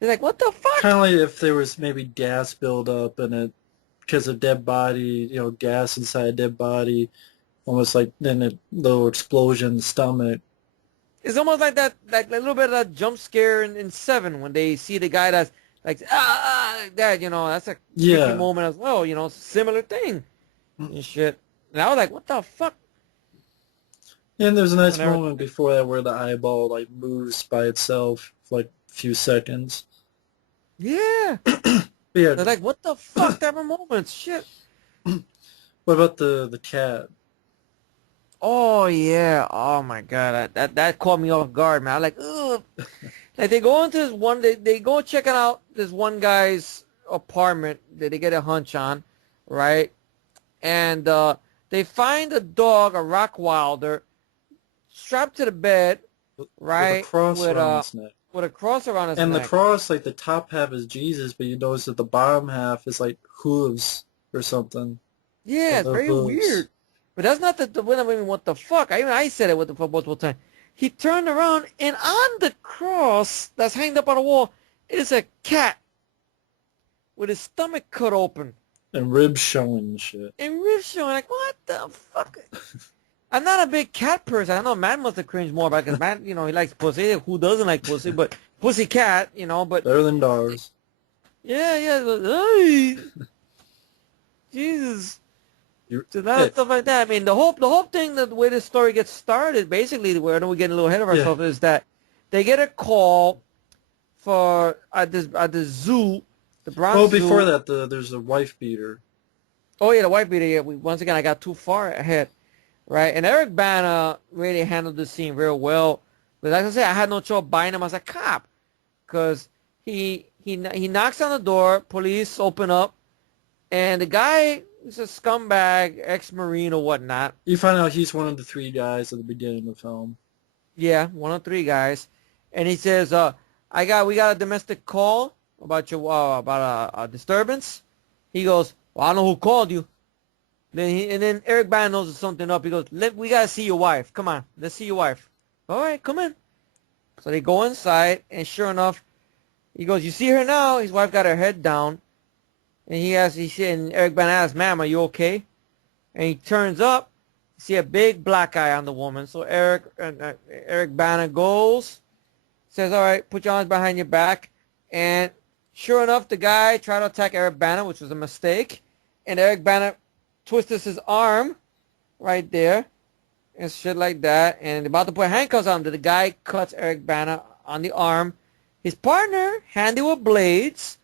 You're like, what the fuck? Kind of like if there was maybe gas buildup in it because of dead body, gas inside a dead body, almost like then a little explosion in the stomach. It's almost like that, like a little bit of that jump scare in Seven when they see the guy that's like like that, that's a creepy moment as well, similar thing and shit. And I was like, what the fuck? And there's a nice Whenever, moment before that where the eyeball like moves by itself for like a few seconds. yeah, But yeah, they're like, what the fuck type of moments? Shit. what about the cat? Oh yeah. Oh my god. That caught me off guard, man. I like, ugh. Like they go into this one. They go checking out this one guy's apartment that they get a hunch on, right? And they find a dog, a Rockwilder, strapped to the bed, With a right, cross around its neck. with a cross around his And the neck. cross, like the top half is Jesus, but you notice that the bottom half is like hooves or something. Yeah, Like it's the very hooves. weird. But that's not the when I mean what the fuck. I said it with the fuck multiple times. He turned around and on the cross that's hanged up on the wall is a cat with his stomach cut open And ribs showing and shit. and ribs showing. Like what the fuck? I'm not a big cat person. I know Matt must have cringed more about because Matt, you know, he likes pussy. Who doesn't like pussy? But pussy cat, you know. But Better than dogs. yeah, yeah. Ay, Jesus. So that Hey, stuff like that. I mean, the whole thing, that the way this story gets started, basically, where I know we're getting a little ahead of yeah. ourselves, is that they get a call for at the zoo, the Well, Bronx before Zoo. that, there's a wife beater. Oh yeah, the white beater. Yeah, once again, I got too far ahead, right? And Eric Bana really handled the scene real well. But like I said, I had no choice buying him as a cop, because he knocks on the door, police open up, and the guy is a scumbag, ex-marine or whatnot. You find out he's one of the three guys at the beginning of the film. Yeah, one of three guys, and he says, we got a domestic call about your about a disturbance." He goes, "Well, I don't know who called you." Then Eric Bana knows there's something up. He goes, "We gotta see your wife. Come on, let's see your wife." All right, come in. So they go inside, and sure enough, he goes, "You see her now?" His wife got her head down, and and Eric Bana asks, "Ma'am, are you okay?" And he turns up, see a big black eye on the woman. So Eric Bana goes, says, "All right, put your arms behind your back." And sure enough, the guy tried to attack Eric Bana, which was a mistake. And Eric Bana twists his arm right there and shit like that. And about to put handcuffs on him, the guy cuts Eric Bana on the arm. His partner, handy with blades,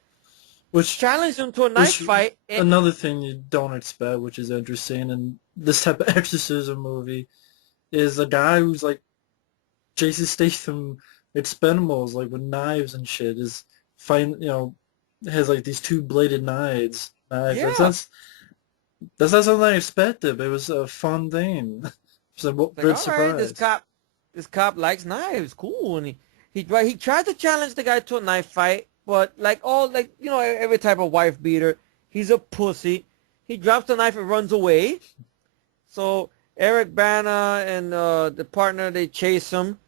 Which, challenged him to a knife fight. another thing you don't expect, which is interesting in this type of exorcism movie, is a guy who's like Jason Statham Expendables, like with knives and shit, is find has like these two bladed knives. Yeah. That's not something I expected, but it was a fun thing. It's a Like, good all right, surprise. this cop likes knives, cool. And he tried to challenge the guy to a knife fight, but every type of wife beater, he's a pussy. He drops the knife and runs away. So Eric Bana and the partner, they chase him,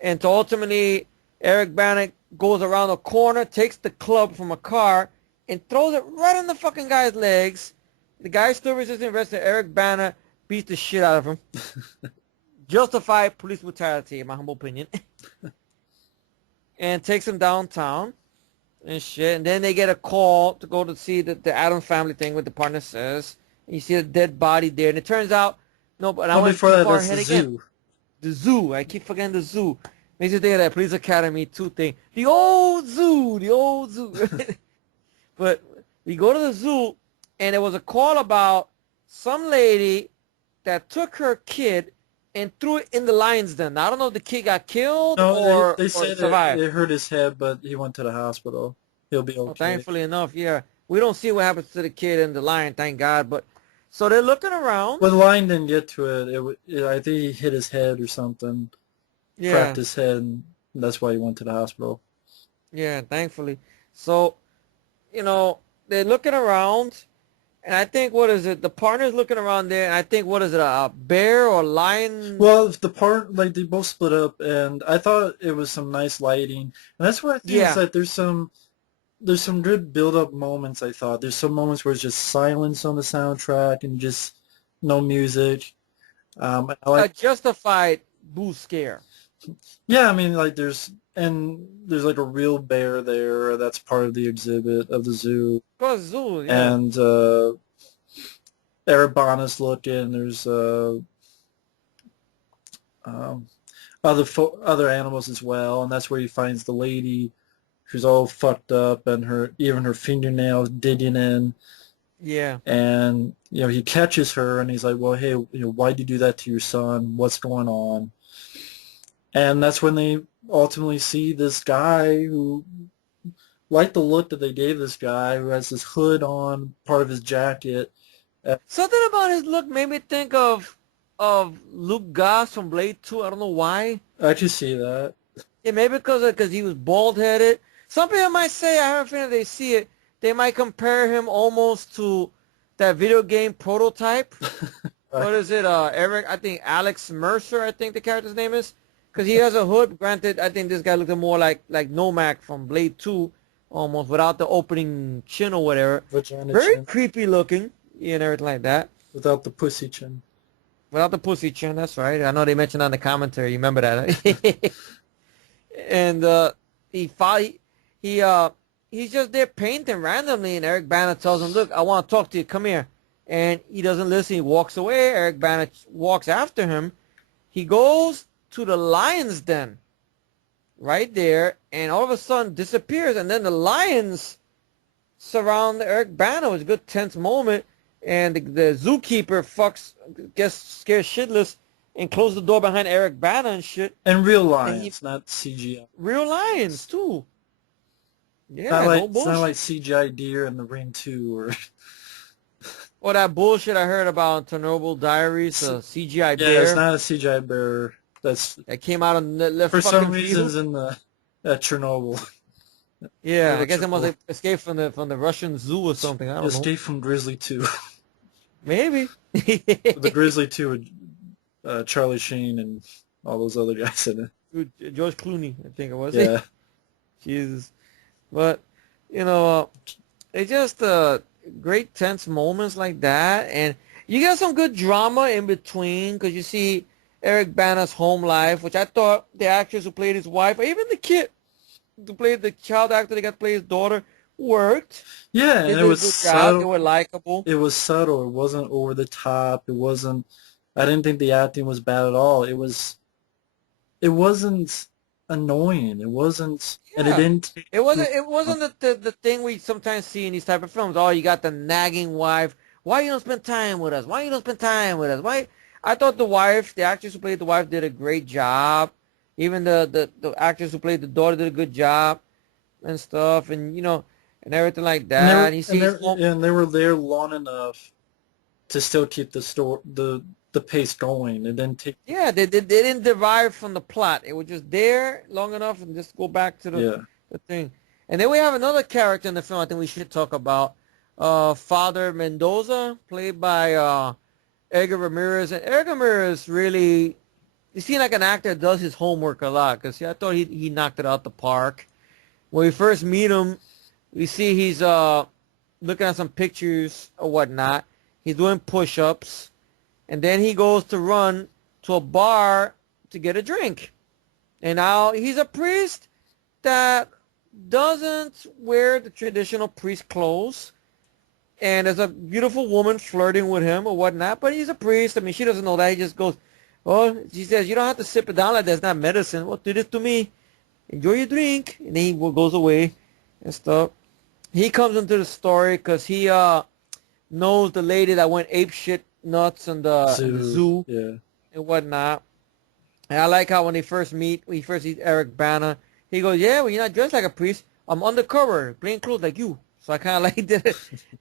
and so ultimately Eric Bana goes around a corner, takes the club from a car, and throws it right in the fucking guy's legs. The guy still resisting arrest. Eric Bana beats the shit out of him. Justified police brutality, in my humble opinion. And takes him downtown and shit. And then they get a call to go to see the Adams family thing, what the partner says. And you see a dead body there. And it turns out, no, but I Well, went before too that, far that's ahead the again. zoo. The zoo. I keep forgetting the zoo. Makes you think of that Police Academy 2 thing. The old zoo. The old zoo. But we go to the zoo, and there was a call about some lady that took her kid and threw it in the lion's den. Now, I don't know if the kid got killed No, or they said survived. it hurt his head, but he went to the hospital. He'll be Well, okay. thankfully enough, yeah. We don't see what happens to the kid and the lion, thank God. But so they're looking around. Well, the lion didn't get to I think he hit his head or something, cracked Yeah, his head, and that's why he went to the hospital. yeah, thankfully. So, they're looking around. And I think, what is it? The partner's looking around there, and I think, what is it, a bear or lion? Well, like they both split up, and I thought it was some nice lighting, and that's what I think is Yeah, that there's some good build-up moments. I thought there's some moments where it's just silence on the soundtrack and just no music. I a like, justified boo scare. yeah, I mean, like there's like a real bear there. That's part of the exhibit of the zoo, Of course, zoo, yeah. and Eric Bana's looking. There's um, other animals as well, and that's where he finds the lady who's all fucked up and even her fingernails digging in. Yeah. And he catches her and he's like, well, hey, why'd you do that to your son? What's going on? And that's when they ultimately see this guy who, like the look that they gave this guy, who has this hood on part of his jacket. Something about his look made me think of Luke Goss from Blade 2. I don't know why. I can see that. Yeah, maybe because he was bald-headed. Some people might say, I have a feeling they see it, they might compare him almost to that video game Prototype. Right. What is it? Eric, I think Alex Mercer, I think the character's name is. Because he has a hood. Granted, I think this guy looked more like Nomak from Blade 2, almost, without the opening chin or whatever. Vagina Very chin. creepy looking and everything like that. Without the pussy chin. Without the pussy chin, that's right. I know they mentioned on the commentary. You remember that? And he's just there painting randomly, and Eric Bana tells him, look, I want to talk to you. Come here. And he doesn't listen. He walks away. Eric Bana walks after him. He goes to the lion's den right there, and all of a sudden disappears. And then the lions surround Eric Bana. It was a good tense moment. And the zookeeper gets scared shitless and closes the door behind Eric Bana and shit. And real lions, not CGI. Real lions, too. Yeah, it's not like CGI deer in The Ring 2 or that bullshit I heard about Chernobyl Diaries, the CGI bear. Yeah, it's not a CGI bear. That came out on the for some reasons in the Chernobyl. Yeah, I guess it must have escaped from the Russian zoo or something. I don't know. Escaped from Grizzly 2. Maybe. The Grizzly 2 with Charlie Sheen and all those other guys in it. George Clooney, I think it was. Yeah. Jesus. But, it's just great tense moments like that. And you got some good drama in between because you see Eric Bana's home life, which I thought the actress who played his wife, or even the kid who played the child actor that got to play his daughter, worked. Yeah, and it was subtle. They were likable. It was subtle. It wasn't over the top. It wasn't. I didn't think the acting was bad at all. It wasn't annoying. It wasn't, and it didn't. It wasn't the thing we sometimes see in these type of films. Oh, you got the nagging wife. Why you don't spend time with us? Why you don't spend time with us? Why? I thought the actress who played the wife, did a great job. Even the actress who played the daughter did a good job and stuff, and and everything like that. And they were there long enough to still keep the pace going. It didn't take. Yeah, they didn't derive from the plot. It was just there long enough and just go back to the thing. And then we have another character in the film I think we should talk about. Father Mendoza, played by Édgar Ramírez. And Édgar Ramírez really, you seem like an actor that does his homework a lot, because I thought he knocked it out the park. When we first meet him, we see he's looking at some pictures or whatnot. He's doing push-ups. And then he goes to run to a bar to get a drink. And now he's a priest that doesn't wear the traditional priest clothes. And there's a beautiful woman flirting with him or whatnot. But he's a priest. I mean, she doesn't know that. He just goes, oh, she says, you don't have to sip it down like that's not medicine. Well, do this to me. Enjoy your drink. And then he goes away and stuff. He comes into the story because he knows the lady that went apeshit nuts in the zoo and whatnot. And I like how when we first see Eric Bana, he goes, yeah, well, you're not dressed like a priest. I'm undercover, plain clothes like you. So I kind of like that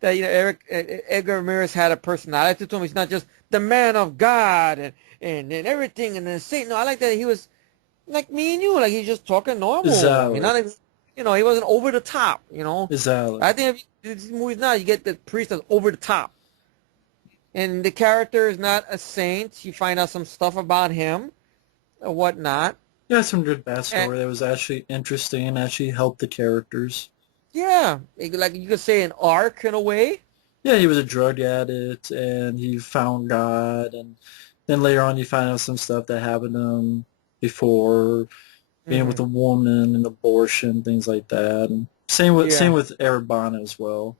Édgar Ramírez had a personality to him. He's not just the man of God and everything and then Satan. No, I like that he was like me and you, like he's just talking normal. I mean, not like, he wasn't over the top, Exactly. I think if these movies now, you get the priest that's over the top. And the character is not a saint. You find out some stuff about him or whatnot. Yeah, some good backstory that was actually interesting and actually helped the characters. Yeah, like you could say an arc in a way. Yeah, he was a drug addict and he found God, and then later on you find out some stuff that happened to him before, being with a woman and abortion, things like that. And same with Eric Bana as well.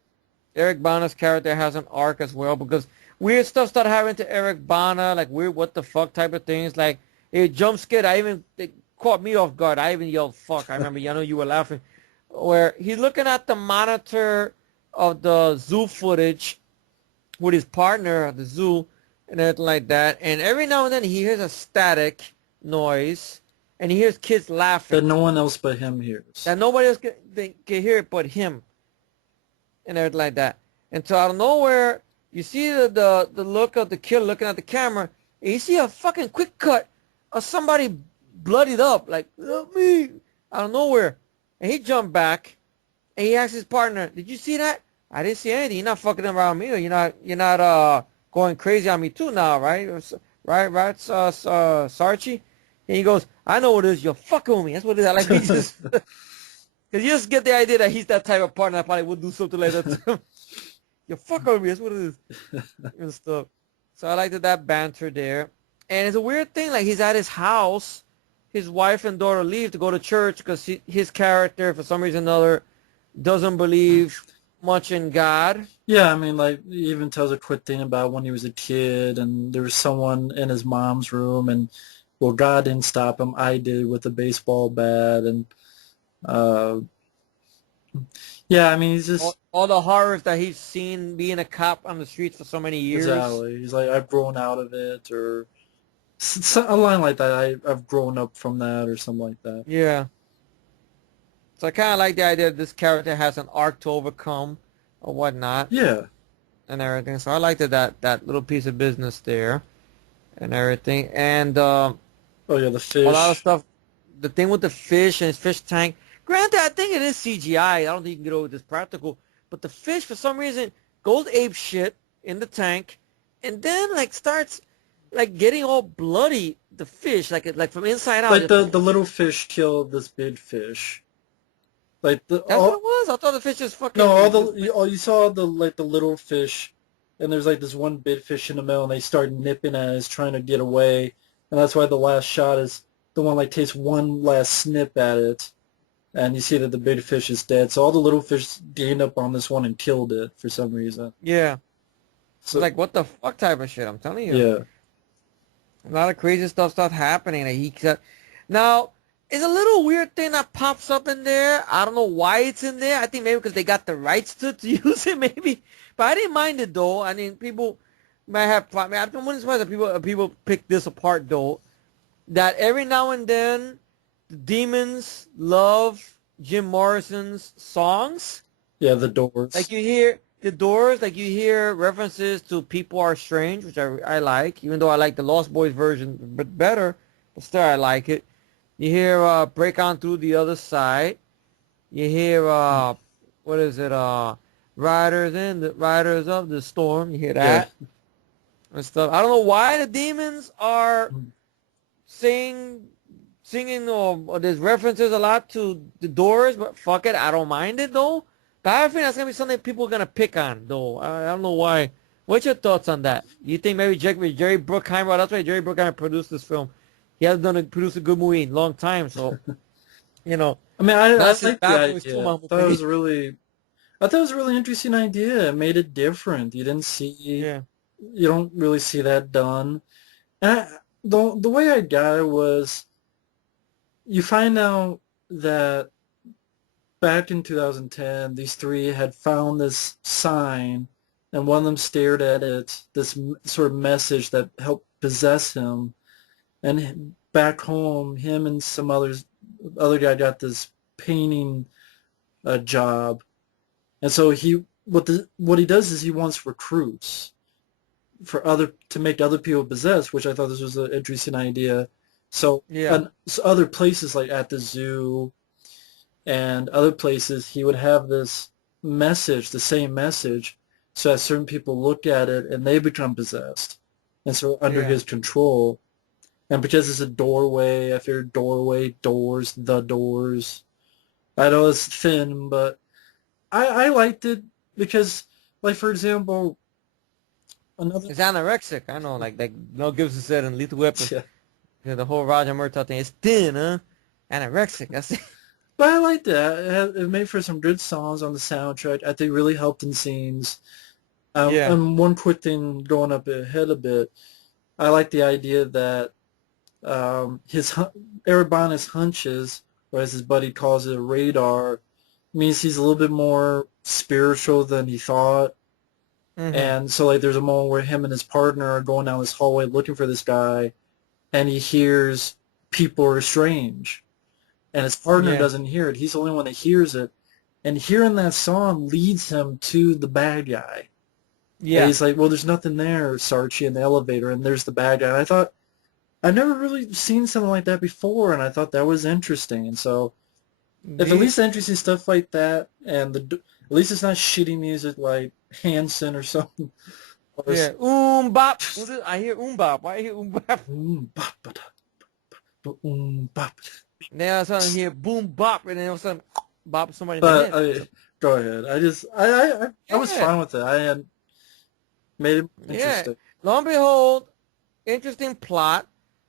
Eric Bana's character has an arc as well, because weird stuff started happening to Eric Bana, like weird what the fuck type of things. Like It jump scared. It caught me off guard. I even yelled, fuck. I remember, I know you were laughing. Where he's looking at the monitor of the zoo footage with his partner at the zoo and everything like that. And every now and then he hears a static noise and he hears kids laughing. That no one else but him hears. That nobody else can hear it but him. And everything like that. And so out of nowhere, you see the look of the killer looking at the camera, and you see a fucking quick cut of somebody bloodied up, like, help me, out of nowhere. And he jumped back, and he asked his partner, did you see that? I didn't see anything. You're not fucking around me, or you're not going crazy on me too now, right? Right, Sarchie? And he goes, I know what it is. You're fucking with me. That's what it is. I like he just, because you just get the idea that he's that type of partner that probably would do something like that to him. You're fucking with me. That's what it is. And stuff. So I liked that banter there. And it's a weird thing. Like, he's at his house. His wife and daughter leave to go to church because his character, for some reason or another, doesn't believe much in God. Yeah, I mean, like, he even tells a quick thing about when he was a kid, and there was someone in his mom's room, and, well, God didn't stop him. I did with a baseball bat, and, yeah, I mean, he's just... All the horrors that he's seen being a cop on the streets for so many years. Exactly. He's like, I've grown out of it, or a line like that. I've grown up from that, or something like that. Yeah. So I kind of like the idea that this character has an arc to overcome or whatnot. Yeah. And everything. So I liked that little piece of business there and everything. And oh, yeah, the fish. A lot of stuff. The thing with the fish and his fish tank. Granted, I think it is CGI. I don't think you can get over this practical. But the fish, for some reason, goes ape shit in the tank, and then like starts like getting all bloody. The fish, like from inside out. Like the little fish killed this big fish. Like that's what it was. I thought the fish just fucking. No, you saw the little fish, and there's like this one big fish in the middle, and they start nipping at it, trying to get away, and that's why the last shot is the one like takes one last snip at it. And you see that the big fish is dead. So all the little fish gained up on this one and killed it for some reason. Yeah. So, like, what the fuck type of shit, I'm telling you. Yeah. A lot of crazy stuff starts happening. Now, it's a little weird thing that pops up in there. I don't know why it's in there. I think maybe because they got the rights to use it, maybe. But I didn't mind it, though. I mean, people might have... I wouldn't surprise that people pick this apart, though. That every now and then... The demons love Jim Morrison's songs. Yeah, the Doors. Like you hear the Doors, like you hear references to People Are Strange, which I like, even though I like the Lost Boys version better, but still I like it. You hear Break On Through the Other Side. You hear, what is it, Riders of the Storm. You hear that? Yeah. And stuff. I don't know why the demons are singing or there's references a lot to the Doors, but fuck it, I don't mind it though. But I think that's gonna be something people are gonna pick on though. I don't know why. What's your thoughts on that? You think maybe Jerry Bruckheimer? That's why Jerry Bruckheimer produced this film. He hasn't produced a good movie in a long time, so you know. I mean, I like the idea. I thought it was a really interesting idea. It made it different. You didn't see. Yeah. You don't really see that done. And the way I got it was. You find out that back in 2010, these three had found this sign, and one of them stared at it, this sort of message that helped possess him. And back home, him and some other guy got this painting job. And so what he does is he wants recruits to make other people possessed, which I thought this was an interesting idea. So, yeah. So other places like at the zoo and other places, he would have this message, the same message, so that certain people look at it and they become possessed. And so under his control. And because it's a doorway, I figured doorway, doors, the Doors. I know it's thin, but I liked it because, like, for example, It's anorexic. I know, like Mel Gibson said in Lethal Weapon. Yeah. You know, the whole Roger Murtaugh thing is thin, huh? Anorexic. That's it. But I like that. It made for some good songs on the soundtrack. I think really helped in scenes. And one quick thing going up ahead a bit, I like the idea that his Eric Bana's hunches, or as his buddy calls it, a radar, means he's a little bit more spiritual than he thought. Mm-hmm. And so like there's a moment where him and his partner are going down this hallway looking for this guy, and he hears people are strange, and his partner Yeah. doesn't hear it. He's the only one that hears it, and hearing that song leads him to the bad guy. And Yeah. he's like, well, there's nothing there, Sarchie, in the elevator, and there's the bad guy. And I thought, I've never really seen something like that before, and I thought that was interesting. And so, if at Indeed. least interesting stuff like that, and at least it's not shitty music like Hanson or something. Or Yeah. Bop. I hear bop. Why I hear bop? bop, ba, da, bop. Now I hear boom bop, and then all of a sudden bop somebody in the But head. go ahead. I was Yeah. fine with it. I had made it Yeah. interesting. Lo and behold, interesting plot,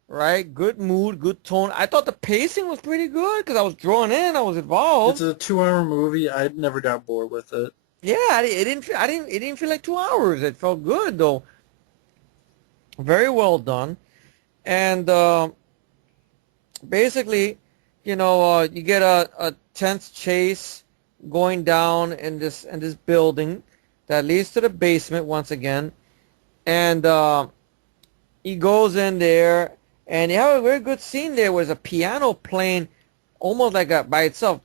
right? Good mood, good tone. I thought the pacing was pretty good because I was drawn in, I was It's involved. a 2 hour movie. I never got bored with it. Yeah, it didn't feel like 2 hours. It felt good though. Very well done. And basically, you get a tense chase going down in this building that leads to the basement once again, and he goes in there, and you have a very good scene there. Where there's a piano playing, almost like by itself.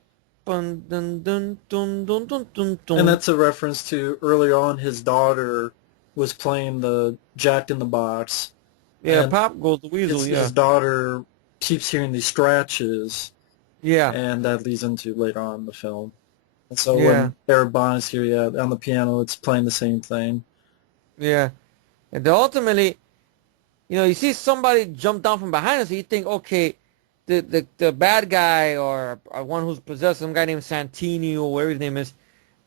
Dun, dun, dun, dun, dun, dun, dun, And dun. that's a reference to earlier on his daughter was playing the Jack in the Box, Yeah, and pop goes the weasel. his Yeah, daughter keeps hearing these scratches, yeah, and that leads into later on in the film. And so yeah, when Eric Bana's here, yeah, on the piano, it's playing the same thing. yeah. And then ultimately, you see somebody jump down from behind us, so you think, okay, the bad guy or one who's possessed, some guy named Santini or whatever his name is,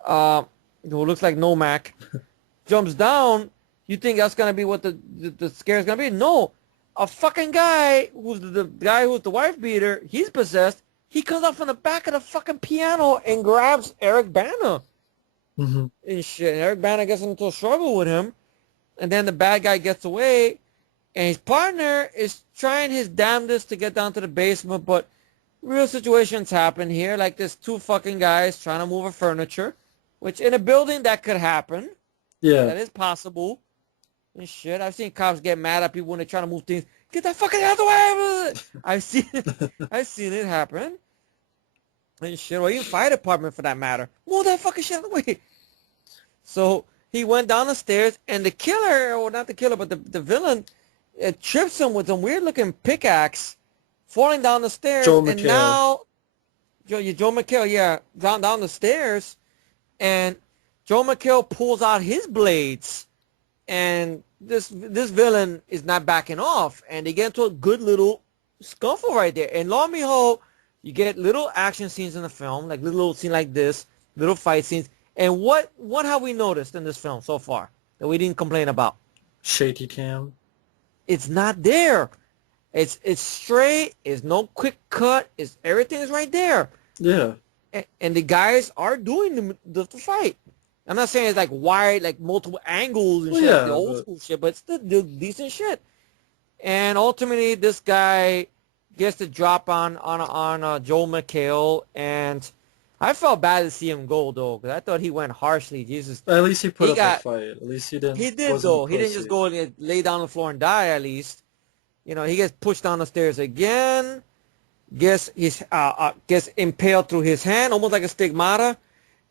uh, who looks like Nomak, jumps down. You think that's gonna be what the scare is gonna be? No, a fucking guy who's the guy who's the wife beater. He's possessed. He comes up from the back of the fucking piano and grabs Eric Bana Hmm. and shit. And Eric Bana gets into a struggle with him, and then the bad guy gets away. And his partner is trying his damnedest to get down to the basement, but real situations happen here. Like there's two fucking guys trying to move a furniture, which in a building that could happen. Yeah. That is possible. And shit, I've seen cops get mad at people when they're trying to move things. Get that fucking out of the way! I've seen it happen. And shit, or even fire department for that matter. Move that fucking shit out of the way. So he went down the stairs, and the killer, or not the killer, but the villain, it trips him with some weird looking pickaxe, falling down the stairs. Joel And McHale. now, Joe McHale, yeah, down the stairs, and Joe McHale pulls out his blades, and this villain is not backing off, and they get into a good little scuffle right there. And lo and behold, you get little action scenes in the film, like little scene like this, little fight scenes. And what have we noticed in this film so far that we didn't complain about? Shaky cam. It's not there. It's straight. It's no quick cut. It's everything is right there. Yeah. And the guys are doing the fight. I'm not saying it's like wide, like multiple angles and Well, shit, like yeah, the old but school shit, but it's still decent shit. And ultimately, this guy gets the drop on Joel McHale, and I felt bad to see him go though, because I thought he went harshly. Jesus, at least he put he up got a fight. At least he he did wasn't a though. He didn't just pussy. go and lay down on the floor and die. At least, he gets pushed down the stairs again. Gets impaled through his hand, almost like a stigmata,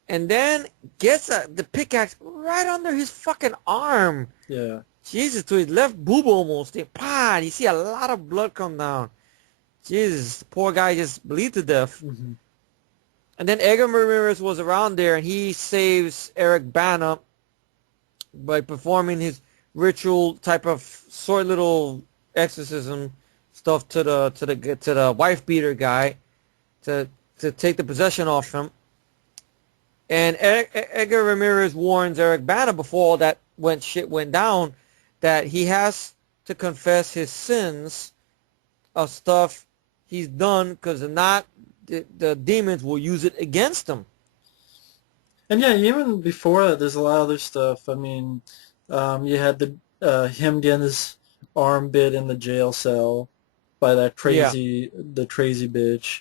and then gets the pickaxe right under his fucking arm. Yeah. Jesus, to his left boob almost. And you see a lot of blood come down. Jesus, poor guy just bleed to death. Hmm. And then Édgar Ramírez was around there, and he saves Eric Bana by performing his ritual type of sort little exorcism stuff to the wife beater guy to take the possession off him. And Édgar Ramírez warns Eric Bana before all that shit went down that he has to confess his sins of stuff he's done, because if not, the demons will use it against him. And yeah, even before that, there's a lot of other stuff. I mean, you had him getting his arm bit in the jail cell. by the crazy bitch.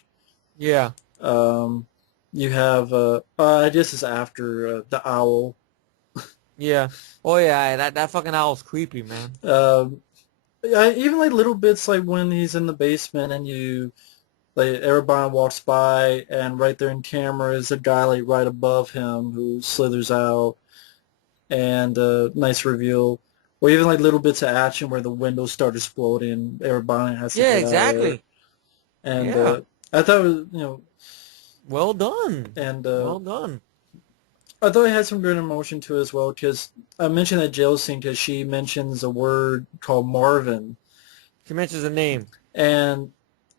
Yeah. You have, I guess it's after the owl. Yeah. Oh yeah, that fucking owl's creepy, man. Even like little bits like when he's in the basement and Eric Bana walks by and right there in camera is a guy like right above him who slithers out, and nice reveal. Or even like little bits of action where the windows start exploding, Eric Bana has to get out of there. And I thought it was, well done. And well done. I thought it had some good emotion to it as well, because I mentioned that jail scene because she mentions a word called Marvin. She mentions a name. And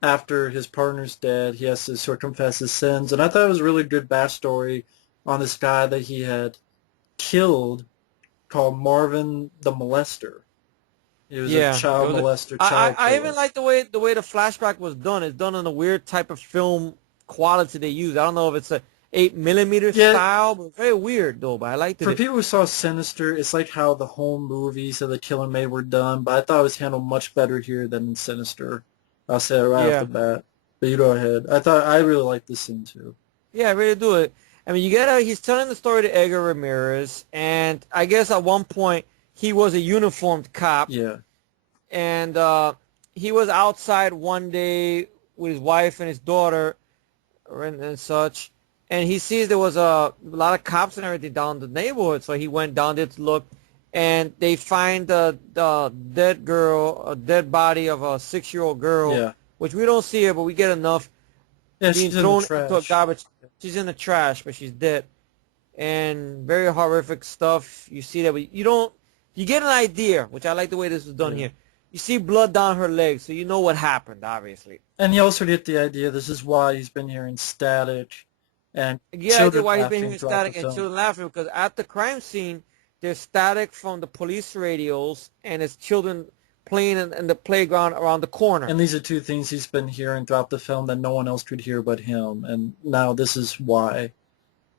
after his partner's dead, he has to sort of confess his sins. And I thought it was a really good backstory on this guy that he had killed called Marvin the Molester. He was a child molester, child killer. I even like the way the flashback was done. It's done in a weird type of film quality they use. I don't know if it's a 8mm style, but very weird though. But I liked it. For people who saw Sinister, it's like how the home movies that the killer made were done, but I thought it was handled much better here than in Sinister. I'll say it right off the bat. But you go ahead. I really like this scene too. Yeah, I really do it. I mean, he's telling the story to Édgar Ramírez, and I guess at one point he was a uniformed cop. Yeah. And he was outside one day with his wife and his daughter and such, and he sees there was a lot of cops and everything down the neighborhood, so he went down there to look, and they find the dead body of a 6-year-old girl, which we don't see her, but we get enough being thrown into a garbage. She's in the trash, but she's dead, and very horrific stuff. You see that, but you get an idea, which I like the way this was done here. You see blood down her legs, so you know what happened, obviously. And you also get the idea this is why he's been hearing static and children why he's laughing been hearing static and children laughing, because at the crime scene, there's static from the police radios, and it's children playing in the playground around the corner. And these are two things he's been hearing throughout the film that no one else could hear but him, and now this is why.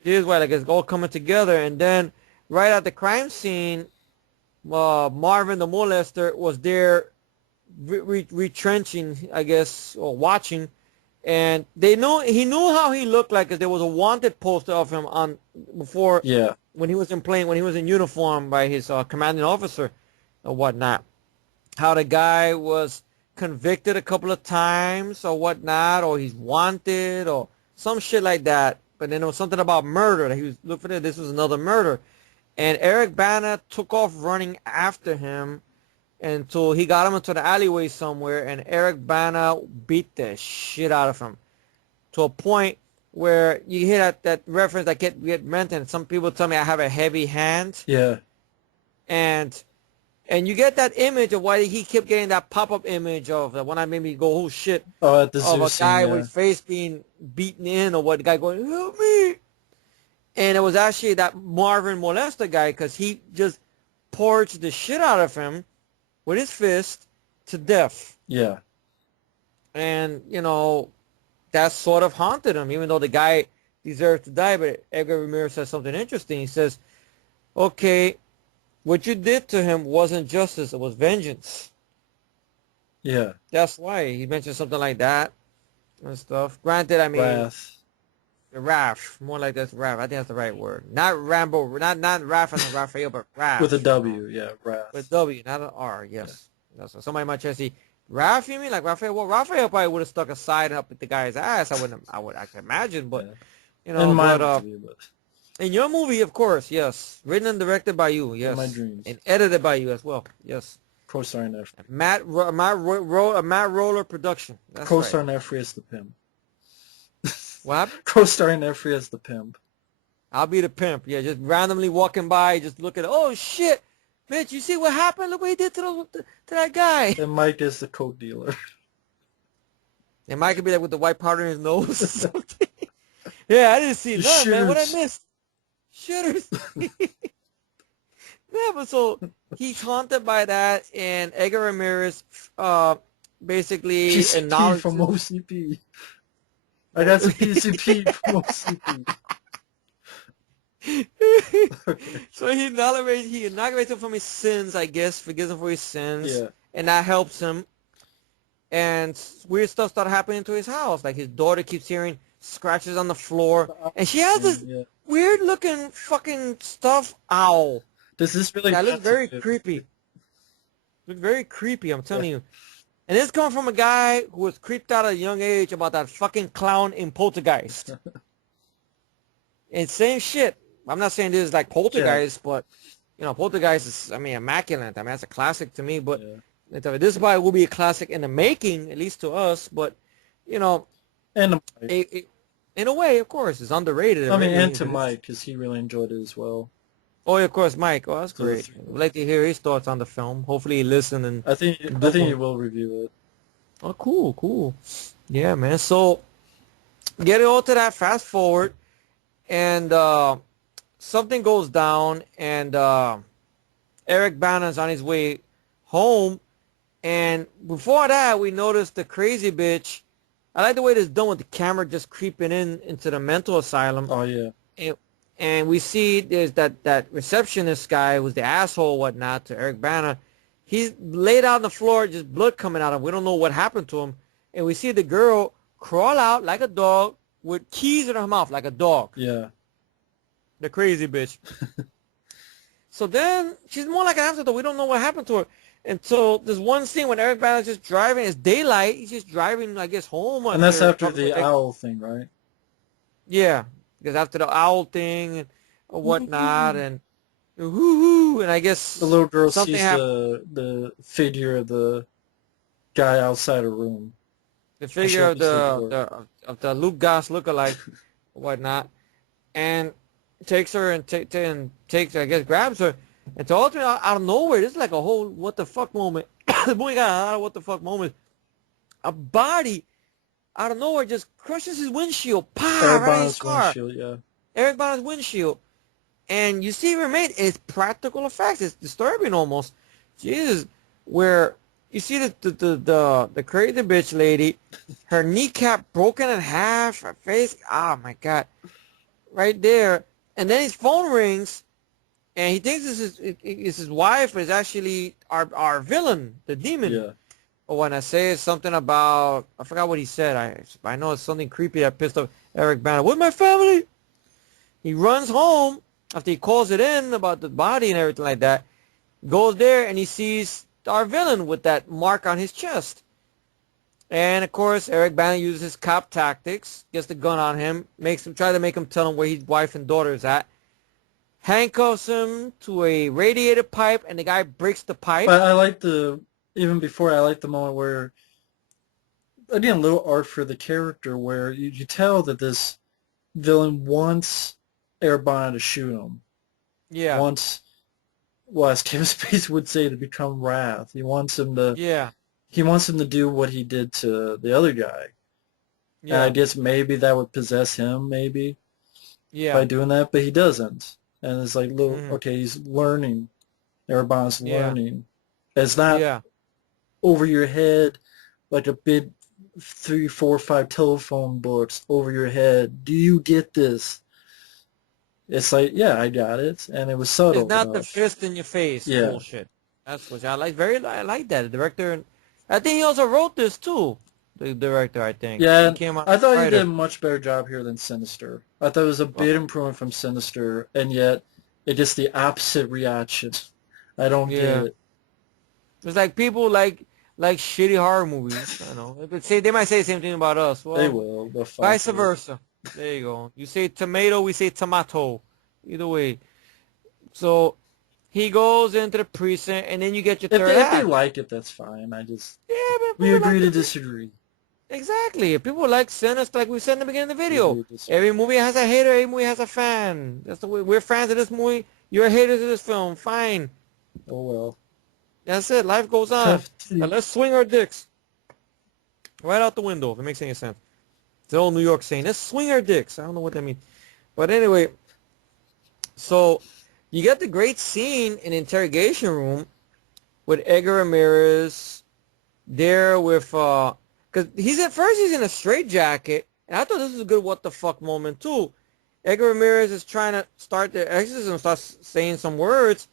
Here's why, like, it's all coming together, and then right at the crime scene, Marvin the molester was there retrenching, I guess, or watching, and he knew how he looked like, because there was a wanted poster of him on before when he was in uniform by his commanding officer or whatnot. How the guy was convicted a couple of times or whatnot, or he's wanted or some shit like that. But then there was something about murder that he was looking at. This was another murder. And Eric Bana took off running after him until he got him into the alleyway somewhere, and Eric Bana beat the shit out of him to a point where you hear that reference that get mentioned. Some people tell me I have a heavy hand. Yeah. And you get that image of why he kept getting that pop-up image of the one that made me go, oh shit, at the of a guy with his face being beaten in, or what, the guy going, help me. And it was actually that Marvin molester guy, because he just porched the shit out of him with his fist to death. Yeah. And, that sort of haunted him, even though the guy deserved to die. But Édgar Ramírez says something interesting. He says, okay, what you did to him wasn't justice, it was vengeance. Yeah. That's why he mentioned something like that and stuff. Granted, I mean... Wrath. More like that's Wrath. I think that's the right word. Not Rambo, not Wrath and Raphael, but Wrath. With a W, Wrath. With a W, not an R, yes. Yeah. So somebody might try to say, Wrath, you mean? Like Raphael? Well, Raphael probably would have stuck a side up at the guy's ass. I can imagine, but, in my movie, in your movie, of course, yes. Written and directed by you, yes. In my dreams. And edited by you as well, yes. Co-starring Efree. Matt Roller production. Co-starring Efree as the pimp. What happened? Co-starring Efree as the pimp. I'll be the pimp. Yeah, just randomly walking by, just looking. Oh shit, bitch! You see what happened? Look what he did to that guy. And Mike is the coke dealer. And Mike could be like with the white powder in his nose or something. Yeah, I didn't see none, man. What I missed? Shooters. Yeah, but so he's haunted by that, and Édgar Ramírez basically acknowledged from OCP. I got some PCP from OCP. Okay. So he inaugurates him from his sins, I guess, forgives him for his sins, and that helps him. and weird stuff started happening to his house. Like his daughter keeps hearing scratches on the floor, and she has this weird looking fucking stuffed owl. This is really that looks very creepy. Look very creepy, I'm telling you. And this comes from a guy who was creeped out at a young age about that fucking clown in Poltergeist. And same shit. I'm not saying this is like Poltergeist, but you know, Poltergeist is, I mean, immaculate. I mean, that's a classic to me, but this probably will be a classic in the making, at least to us, but you know, and in a way, of course, it's underrated. I mean, and to Mike, because he really enjoyed it as well. Oh, yeah, of course, Mike. Oh, that's great. We'd like to hear his thoughts on the film. Hopefully he listened. And I think he will review it. Oh, cool. Yeah, man. So, getting all to that, fast forward, and something goes down, and Eric Bana is on his way home, and before that, we noticed the crazy bitch. I like the way this is done with the camera just creeping into the mental asylum. Oh, yeah. And we see there's that receptionist guy who's the asshole, whatnot, to Eric Bana. He's laid out on the floor, just blood coming out of him. We don't know what happened to him. And we see the girl crawl out like a dog with keys in her mouth like a dog. Yeah. The crazy bitch. So then she's more like an afterthought. We don't know what happened to her. And so there's one scene when Eric Bana's just driving. It's daylight. He's just driving, I guess, home. And that's after the owl thing, right? Yeah. Because after the owl thing and whatnot, and and I guess the little girl sees the figure of the guy outside her room. The figure of the Luke Goss lookalike, whatnot, and takes her and takes her, I guess, grabs her, and to ultimately out of nowhere, this is like a whole what the fuck moment. The movie got a lot of what the fuck moments. A body out of nowhere just crushes his windshield. Pow! Right in his car. Eric Bana's windshield. And you see remain it's practical effects. It's disturbing almost. Jesus. Where you see the crazy bitch lady, her kneecap broken in half, her face, oh my god. Right there. And then his phone rings and he thinks it's his wife, but it's actually our villain, the demon. Yeah. When I say something about, I forgot what he said. I know it's something creepy that pissed off Eric Bana. With my family. He runs home after he calls it in about the body and everything like that. Goes there and he sees our villain with that mark on his chest. And of course, Eric Bana uses his cop tactics, gets the gun on him, try to make him tell him where his wife and daughter is at. Handcuffs him to a radiator pipe, and the guy breaks the pipe. But I like even before, I like the moment where, again, a little art for the character, where you tell that this villain wants Eric Bana to shoot him. Yeah. Wants, well, as Kevin Spacey would say, to become Wrath. He wants him to. Yeah. He wants him to do what he did to the other guy. Yeah. And I guess maybe that would possess him, maybe. Yeah. By doing that, but he doesn't. And it's like, okay, he's learning. Eric Bana's learning. It's not over your head like a big 3, 4, 5 telephone books over your head. Do you get this? It's like, yeah, I got it, and it was subtle. It's not the fist in your face bullshit. That's what I like. I like that. The director, I think he also wrote this too. The director, I think. Yeah, I thought he did a much better job here than Sinister. I thought it was a big improvement from Sinister, and yet it just the opposite reaction. I don't get it. It's like people like shitty horror movies. I don't know. They might say the same thing about us. Well, they will. Vice versa. There you go. You say tomato, we say tomato. Either way. So he goes into the precinct, and then you get your third act. If they like it, that's fine. We agree to disagree. Exactly. If people like Sinister, like we said in the beginning of the video. Every movie has a hater. Every movie has a fan. That's the way. We're fans of this movie. You're haters of this film. Fine. Oh well. That's it. Life goes on. Now let's swing our dicks. Right out the window, if it makes any sense. It's the old New York saying, let's swing our dicks. I don't know what that means. But anyway, so you get the great scene in the interrogation room with Édgar Ramírez there with, because he's in a straitjacket, and I thought this was a good what the fuck moment too. Édgar Ramírez is trying to start the exorcism, starts saying some words,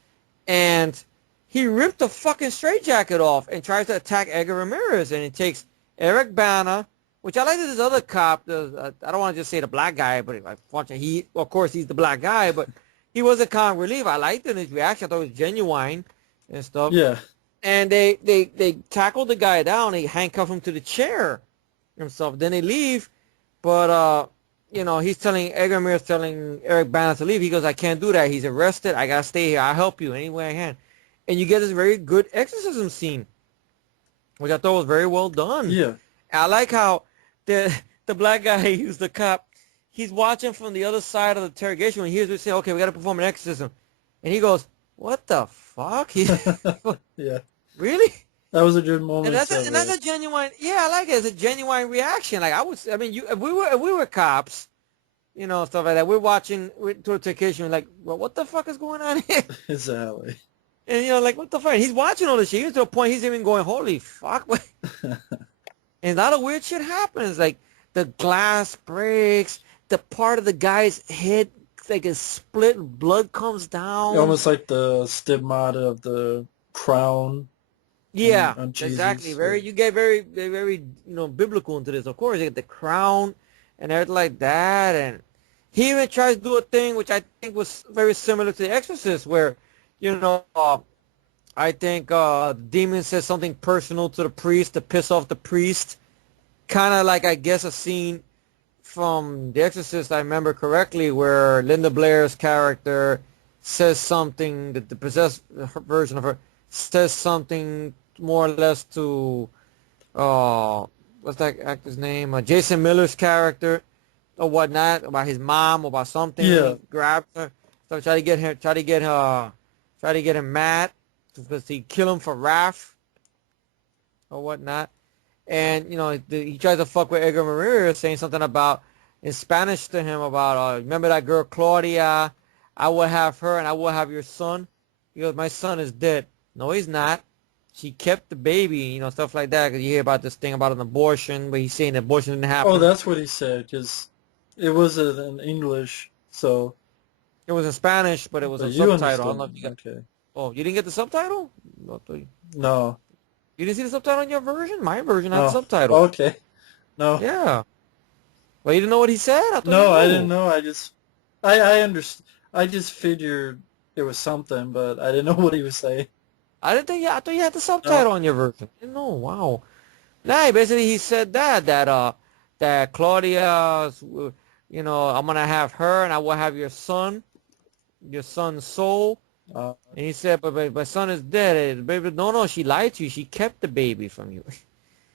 and he ripped the fucking straitjacket off and tries to attack Édgar Ramírez, and it takes Eric Bana, which I like that this other cop, I don't want to just say the black guy, but of course he's the black guy, but he was a comic relief. I liked his reaction. I thought it was genuine and stuff. Yeah. And they tackled the guy down. They handcuff him to the chair himself. Then they leave, but he's telling Édgar Ramírez telling Eric Bana to leave. He goes, I can't do that. He's arrested. I gotta stay here. I'll help you any way I can. And you get this very good exorcism scene, which I thought was very well done. Yeah. I like how the black guy who's the cop, he's watching from the other side of the interrogation when he hears me say, okay, we got to perform an exorcism. And he goes, what the fuck? Yeah. Really? That was a good moment. And that's a genuine, I like it. It's a genuine reaction. Like, if we were cops, stuff like that, we're watching to the interrogation, like, well, what the fuck is going on here? Exactly. And, like, what the fuck? He's watching all this shit. Even to the point he's even going, holy fuck. And a lot of weird shit happens. Like, the glass breaks. The part of the guy's head, like, is split. Blood comes down. Almost like the stigmata of the crown. Yeah, on Jesus, exactly. You get very, very, biblical into this. Of course, you get the crown and everything like that. And he even tries to do a thing which I think was very similar to The Exorcist, where, I think the demon says something personal to the priest to piss off the priest. Kind of like, I guess, a scene from The Exorcist, I remember correctly, where Linda Blair's character says something, that the possessed version of her says something more or less to, what's that actor's name? Jason Miller's character or whatnot, about his mom or about something. Yeah. He grabs her. So try to get him mad because he kill him for wrath or whatnot. And, he tries to fuck with Édgar Ramírez, saying something about, in Spanish to him, about, remember that girl Claudia? I will have her and I will have your son. He goes, my son is dead. No, he's not. She kept the baby, stuff like that. Because you hear about this thing about an abortion, but he's saying the abortion didn't happen. Oh, that's what he said, because it wasn't in English, so... It was in Spanish, but it was a subtitle. I don't know if you got... Okay. Oh, you didn't get the subtitle? No. You didn't see the subtitle in your version? My version had the subtitle. Okay. No. Yeah. Well, you didn't know what he said? I didn't know. I understand. I just figured it was something, but I didn't know what he was saying. I thought you had the subtitle on your version. I didn't know. Wow. Nah, basically he said that Claudia, I'm gonna have her and I will have your son's soul. And he said, but my son is dead. The baby, no, she lied to you. She kept the baby from you. And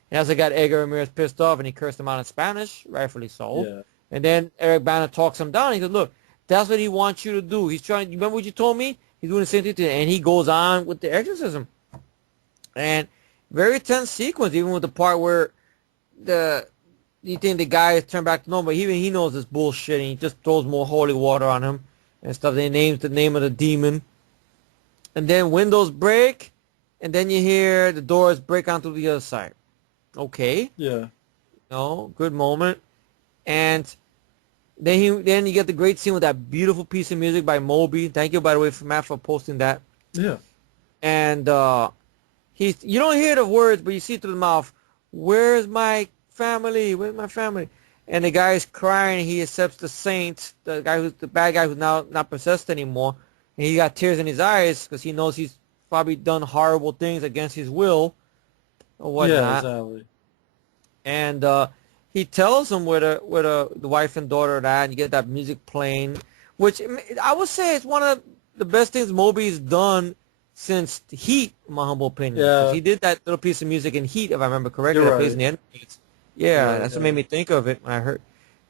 that's what got Édgar Ramírez pissed off, and he cursed him out in Spanish, rightfully so. Yeah. And then Eric Bana talks him down. He goes, look, that's what he wants you to do. He's trying. You remember what you told me? He's doing the same thing to you. And he goes on with the exorcism. And very tense sequence, even with the part where you think the guy is turned back to normal, but even he knows it's bullshit, and he just throws more holy water on him and stuff. They names the name of the demon. And then windows break, and then you hear the doors break onto the other side. Okay. Yeah. Good moment. And then you get the great scene with that beautiful piece of music by Moby. Thank you, by the way, for Matt for posting that. Yeah. And you don't hear the words, but you see through the mouth, where's my family? Where's my family? And the guy is crying. He accepts the saint, the bad guy who's now not possessed anymore. And he got tears in his eyes because he knows he's probably done horrible things against his will or whatnot. Yeah, exactly. And he tells him where the wife and daughter are at, and you get that music playing, which I would say is one of the best things Moby's done since Heat, in my humble opinion. Yeah. He did that little piece of music in Heat, if I remember correctly. You're that plays in right. the end credits. Yeah, that's what made me think of it when I heard,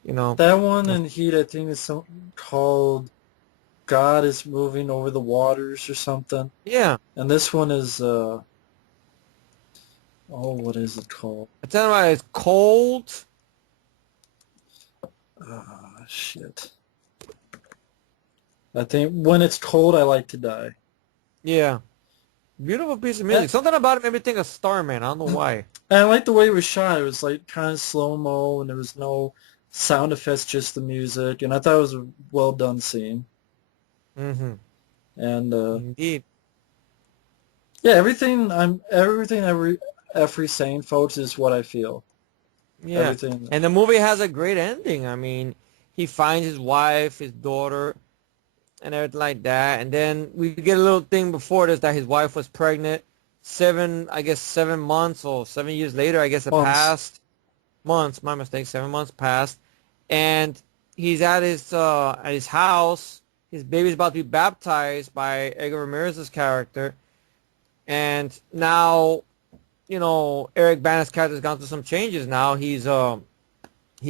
That one in Heat, I think, is something called God is Moving Over the Waters or something. Yeah. And this one is, what is it called? I tell you what, it's Cold. Shit. I think When It's Cold, I Like to Die. Yeah. Beautiful piece of music. Something about it made me think of Starman. I don't know why. And I like the way it was shot. It was like kind of slow-mo, and there was no sound effects, just the music. And I thought it was a well-done scene. Mm-hmm. And Indeed. Yeah, everything Efree's saying, folks, is what I feel. Yeah, Everything. and the movie has a great ending. I mean, he finds his wife, his daughter, and everything like that. And then we get a little thing before this that his wife was pregnant. I guess 7 months or 7 years later, I guess it Months. passed. Months, my mistake. 7 months passed, and he's at his house. His baby's about to be baptized by Édgar Ramírez's character, and now Eric Bana's character's gone through some changes. Now he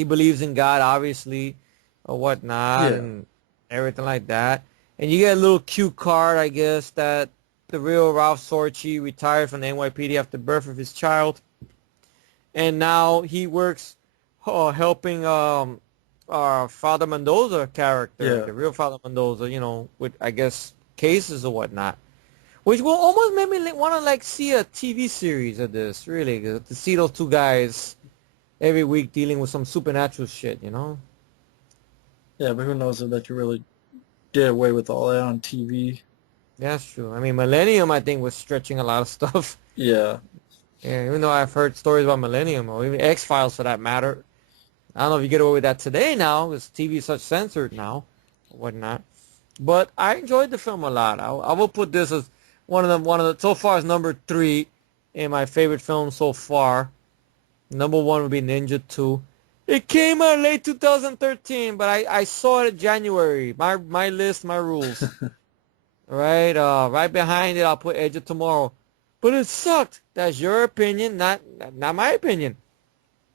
believes in God, obviously, or whatnot, Yeah. and everything like that. And you get a little cue card, I guess, that the real Ralph Sarchie retired from the NYPD after birth of his child, and now he works helping our Father Mendoza character, Yeah. the real Father Mendoza, with I guess cases or whatnot, which will almost make me want to like see a TV series of this, really, to see those two guys every week dealing with some supernatural shit. Yeah, but who knows if they could really get away with all that on TV. That's true. I mean, Millennium, I think, was stretching a lot of stuff. Yeah. Yeah, even though I've heard stories about Millennium, or even X-Files for that matter. I don't know if you get away with that today now, because TV is such censored now, or whatnot. But I enjoyed the film a lot. I will put this as one of the so far as number 3 in my favorite films so far. Number 1 would be Ninja 2. It came out late 2013, but I saw it in January. My list, my rules. Right, right behind it, I'll put Edge of Tomorrow. But it sucked. That's your opinion, not my opinion.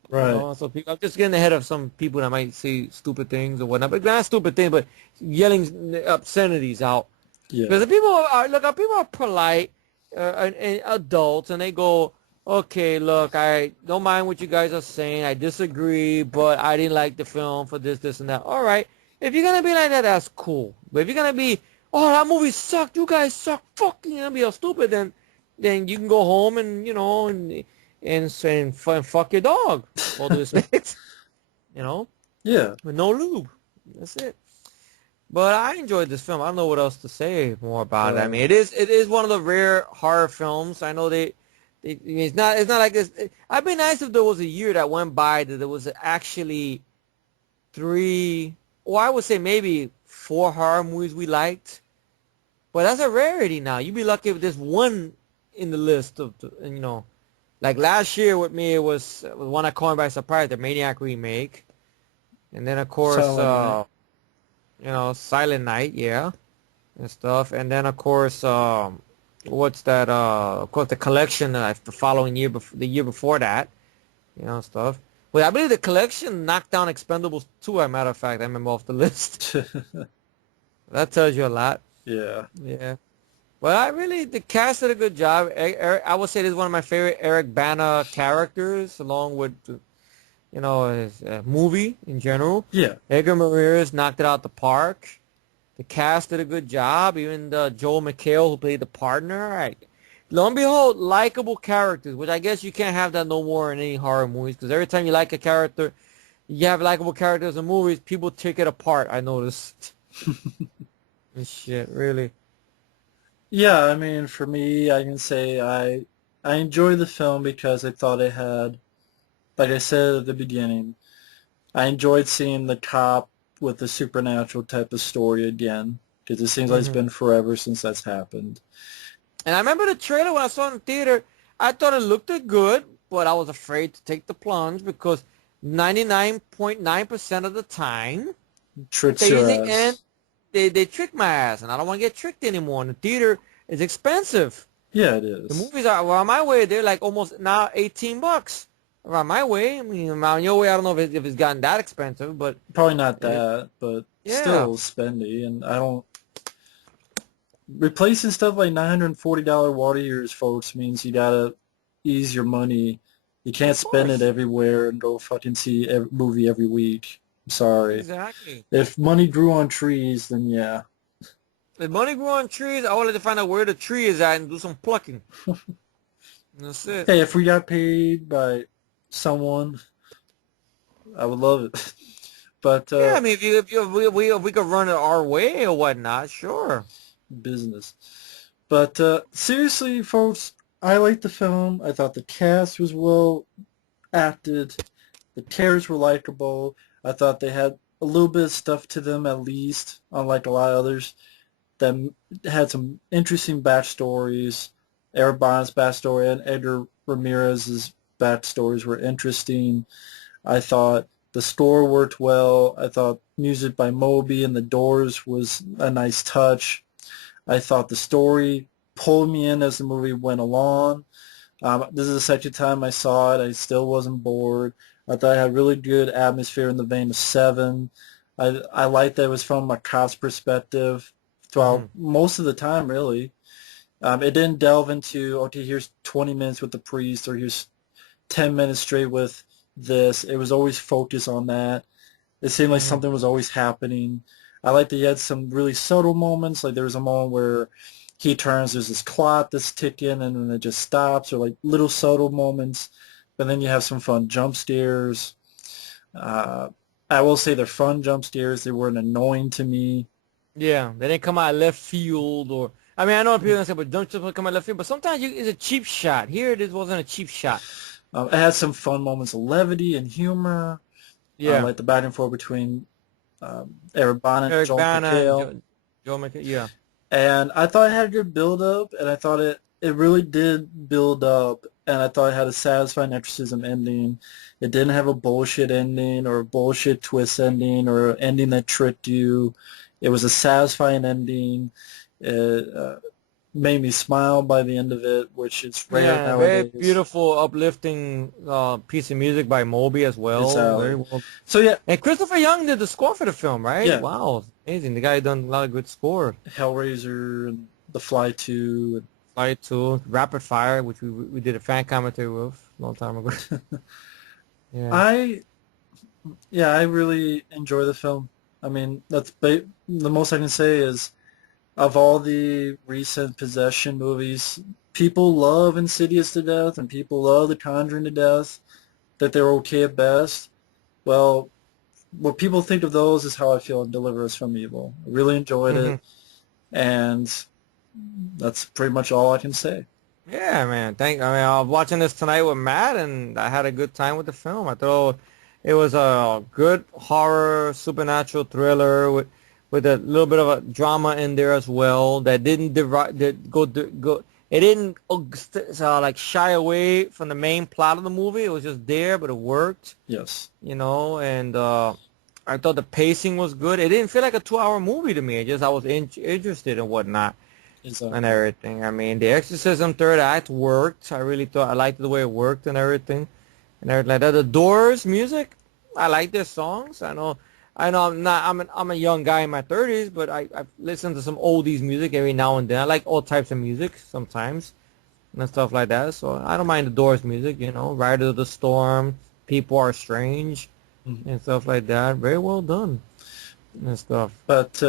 Right. So I'm just getting ahead of some people that might say stupid things or whatnot, but not stupid things, but yelling obscenities out. Because Yeah. the people are polite and adults, and they go, okay, look, I don't mind what you guys are saying. I disagree, but I didn't like the film for this, this, and that. All right, if you're gonna be like that, that's cool. But if you're gonna be, oh, that movie sucked, you guys suck, fucking, you gonna be all stupid, then you can go home and fuck your dog. All due respect, you know, Yeah. with no lube. That's it. But I enjoyed this film. I don't know what else to say more about it. I mean, it is one of the rare horror films. I know it's not like this. I'd be nice if there was a year that went by that there was actually 3, or I would say maybe 4 horror movies we liked. But that's a rarity now. You'd be lucky if there's one in the list like last year with me, it was one that caught me by surprise, the Maniac remake, and then of course, Silent Silent Night, yeah, and stuff, and then of course, what's that? Of course, the collection the following year, the year before that, stuff. Well, I believe the collection knocked down Expendables 2. As a matter of fact, I remember off the list. Night. That tells you a lot. Yeah. Yeah. Well, the cast did a good job. I would say this is one of my favorite Eric Bana characters, along with, his movie in general. Yeah. Édgar Ramírez knocked it out the park. The cast did a good job. Even Joel McHale, who played the partner. Lo and behold, likable characters, which I guess you can't have that no more in any horror movies, because every time you like a character, you have likable characters in movies, people take it apart, I noticed. And shit, really. Yeah, I mean, for me, I can say I enjoyed the film because I thought it had, like I said at the beginning, I enjoyed seeing the cop with the supernatural type of story again, because it seems like it's Hmm. been forever since that's happened. And I remember the trailer when I saw it in the theater. I thought it looked good, but I was afraid to take the plunge because 99.9% of the time Tricks they your usually end. ass. They trick my ass, and I don't want to get tricked anymore. And the theater is expensive. Yeah, it The is. movies are around my way. They're like almost now $18 around my way. I mean, around your way, I don't know if it's gotten that expensive, but Probably not it, that, but yeah. still spendy, and I don't... Replacing stuff like $940 water heaters, folks, means you gotta ease your money. You can't Of spend it course, everywhere and go fucking see a movie every week. I'm sorry. exactly. If money grew on trees, then yeah. If money grew on trees, I wanted to find out where the tree is at and do some plucking. That's it. Hey, if we got paid by someone, I would love it. But Yeah, I mean, if we could run it our way or whatnot, sure. business. But seriously, folks, I liked the film. I thought the cast was well acted. The terrors were likable. I thought they had a little bit of stuff to them at least, unlike a lot of others that had some interesting backstories. Eric Bana's backstory and Édgar Ramírez's backstories were interesting. I thought the score worked well. I thought music by Moby and the Doors was a nice touch. I thought the story pulled me in as the movie went along. This is the second time I saw it. I still wasn't bored. I thought it had really good atmosphere in the vein of Seven. I liked that it was from a cop's perspective throughout most of the time, really. It didn't delve into, okay, here's 20 minutes with the priest, or here's 10 minutes straight with this. It was always focused on that. It seemed like something was always happening. I liked that he had some really subtle moments. Like there was a moment where he turns, there's this clock that's ticking, and then it just stops, or like little subtle moments. But then you have some fun jump scares. I will say they're fun jump scares. They weren't annoying to me. Yeah, they didn't come out of left field, or I mean, I know what people are gonna say, but don't just come out of left field. But sometimes it's a cheap shot. Here it wasn't a cheap shot. It had some fun moments of levity and humor. Yeah, like the back and forth between Eric Bana and Joel McHale. Joel McHale, yeah. And I thought it had a good build-up, and I thought it really did build up, and I thought it had a satisfying exorcism ending. It didn't have a bullshit ending or a bullshit twist ending or an ending that tricked you. It was a satisfying ending. It made me smile by the end of it, which is rare nowadays. Very beautiful, uplifting piece of music by Moby as well. Exactly. Very well. So yeah, and Christopher Young did the score for the film, right? Yeah. Wow, amazing. The guy done a lot of good score. Hellraiser and The Fly 2. Fly 2, Rapid Fire, which we did a fan commentary with a long time ago. Yeah. I really enjoy the film. I mean, that's the most I can say is, of all the recent possession movies, people love Insidious to death and people love The Conjuring to death, that they're okay at best. Well, what people think of those is how I feel in Deliver Us from Evil. I really enjoyed it, and that's pretty much all I can say. Yeah, man. I was watching this tonight with Matt, and I had a good time with the film. I thought it was a good horror, supernatural thriller with a little bit of a drama in there as well. That didn't go. It didn't like shy away from the main plot of the movie. It was just there, but it worked. Yes. And I thought the pacing was good. It didn't feel like a 2-hour movie to me. I was interested and whatnot. Exactly. And everything. I mean, the Exorcism third act worked. I really thought I liked the way it worked and everything. And everything like that. The Doors music, I like their songs. I know I'm a young guy in my 30s, but I've listened to some oldies music every now and then. I like all types of music sometimes and stuff like that. So I don't mind the Doors music, Riders of the Storm, People Are Strange, and stuff like that. Very well done and stuff. But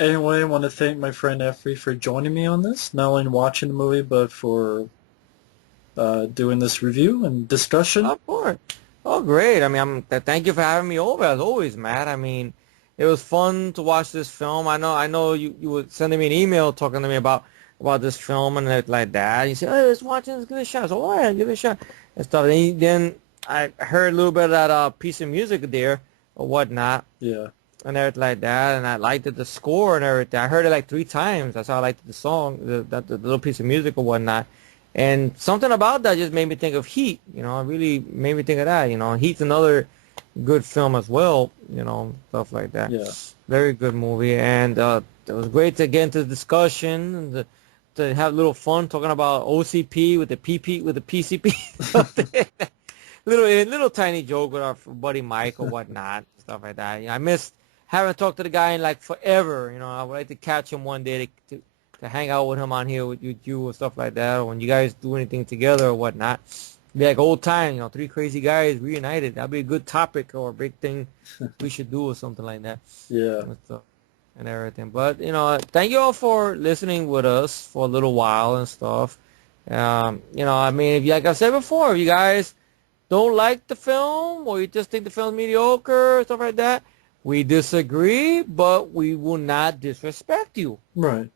anyway, I want to thank my friend Efree for joining me on this, not only watching the movie, but for doing this review and discussion. Of course. Oh, great. I mean, thank you for having me over, as always, Matt. I mean, it was fun to watch this film. I know you were sending me an email talking to me about this film and like that. You said, "Hey, let's watch it. Let's give it a shot." So, all right, give it a shot and stuff. And then I heard a little bit of that piece of music there or whatnot. Yeah. And everything like that, and I liked the score and everything. I heard it like 3 times. That's how I liked the song, the little piece of music or whatnot. And something about that just made me think of Heat. It really made me think of that. Heat's another good film as well. Stuff like that. Yeah. Very good movie, and it was great to get into the discussion and to have a little fun talking about OCP with the PCP. little tiny joke with our buddy Mike or whatnot, stuff like that. I haven't talked to the guy in like forever. I would like to catch him one day to hang out with him on here with you or stuff like that, or when you guys do anything together or whatnot. Be like old time, 3 crazy guys reunited. That'd be a good topic or a big thing we should do or something like that. Yeah. And everything. But, thank you all for listening with us for a little while and stuff. I mean, like I said before, if you guys don't like the film or you just think the film's mediocre or stuff like that, we disagree, but we will not disrespect you. Right.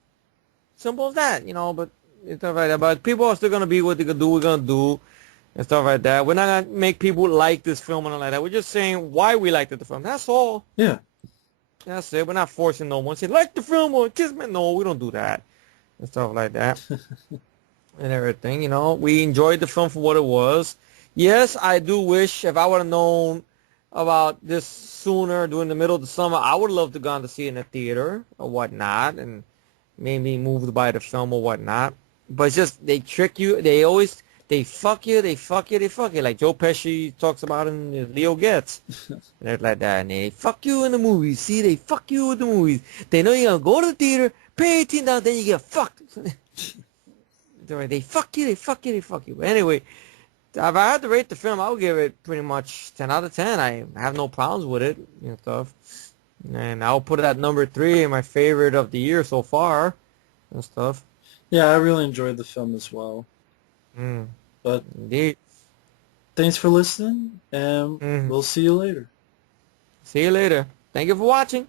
Simple as that, you know. But and stuff like that. But people are still gonna be what they're gonna do. We're gonna do and stuff like that. We're not gonna make people like this film and all like that. We're just saying why we liked the film. That's all. Yeah. That's it. We're not forcing no one to say like the film or kiss me. No, we don't do that and stuff like that and everything. You know, we enjoyed the film for what it was. Yes, I do wish if I would have known about this sooner during the middle of the summer, I would love to go to see it in a theater or whatnot and maybe moved by the film or whatnot. But it's just they trick you. They fuck you. Like Joe Pesci talks about in Leo Gets. And like that. And they fuck you in the movies. See, they fuck you in the movies. They know you're going to go to the theater, pay $18, then you get fucked. They fuck you. But anyway, if I had to rate the film, I would give it pretty much 10 out of 10. I have no problems with it and stuff. And I'll put it at number 3 in my favorite of the year so far and stuff. Yeah, I really enjoyed the film as well. But indeed. Thanks for listening, and we'll see you later. See you later. Thank you for watching.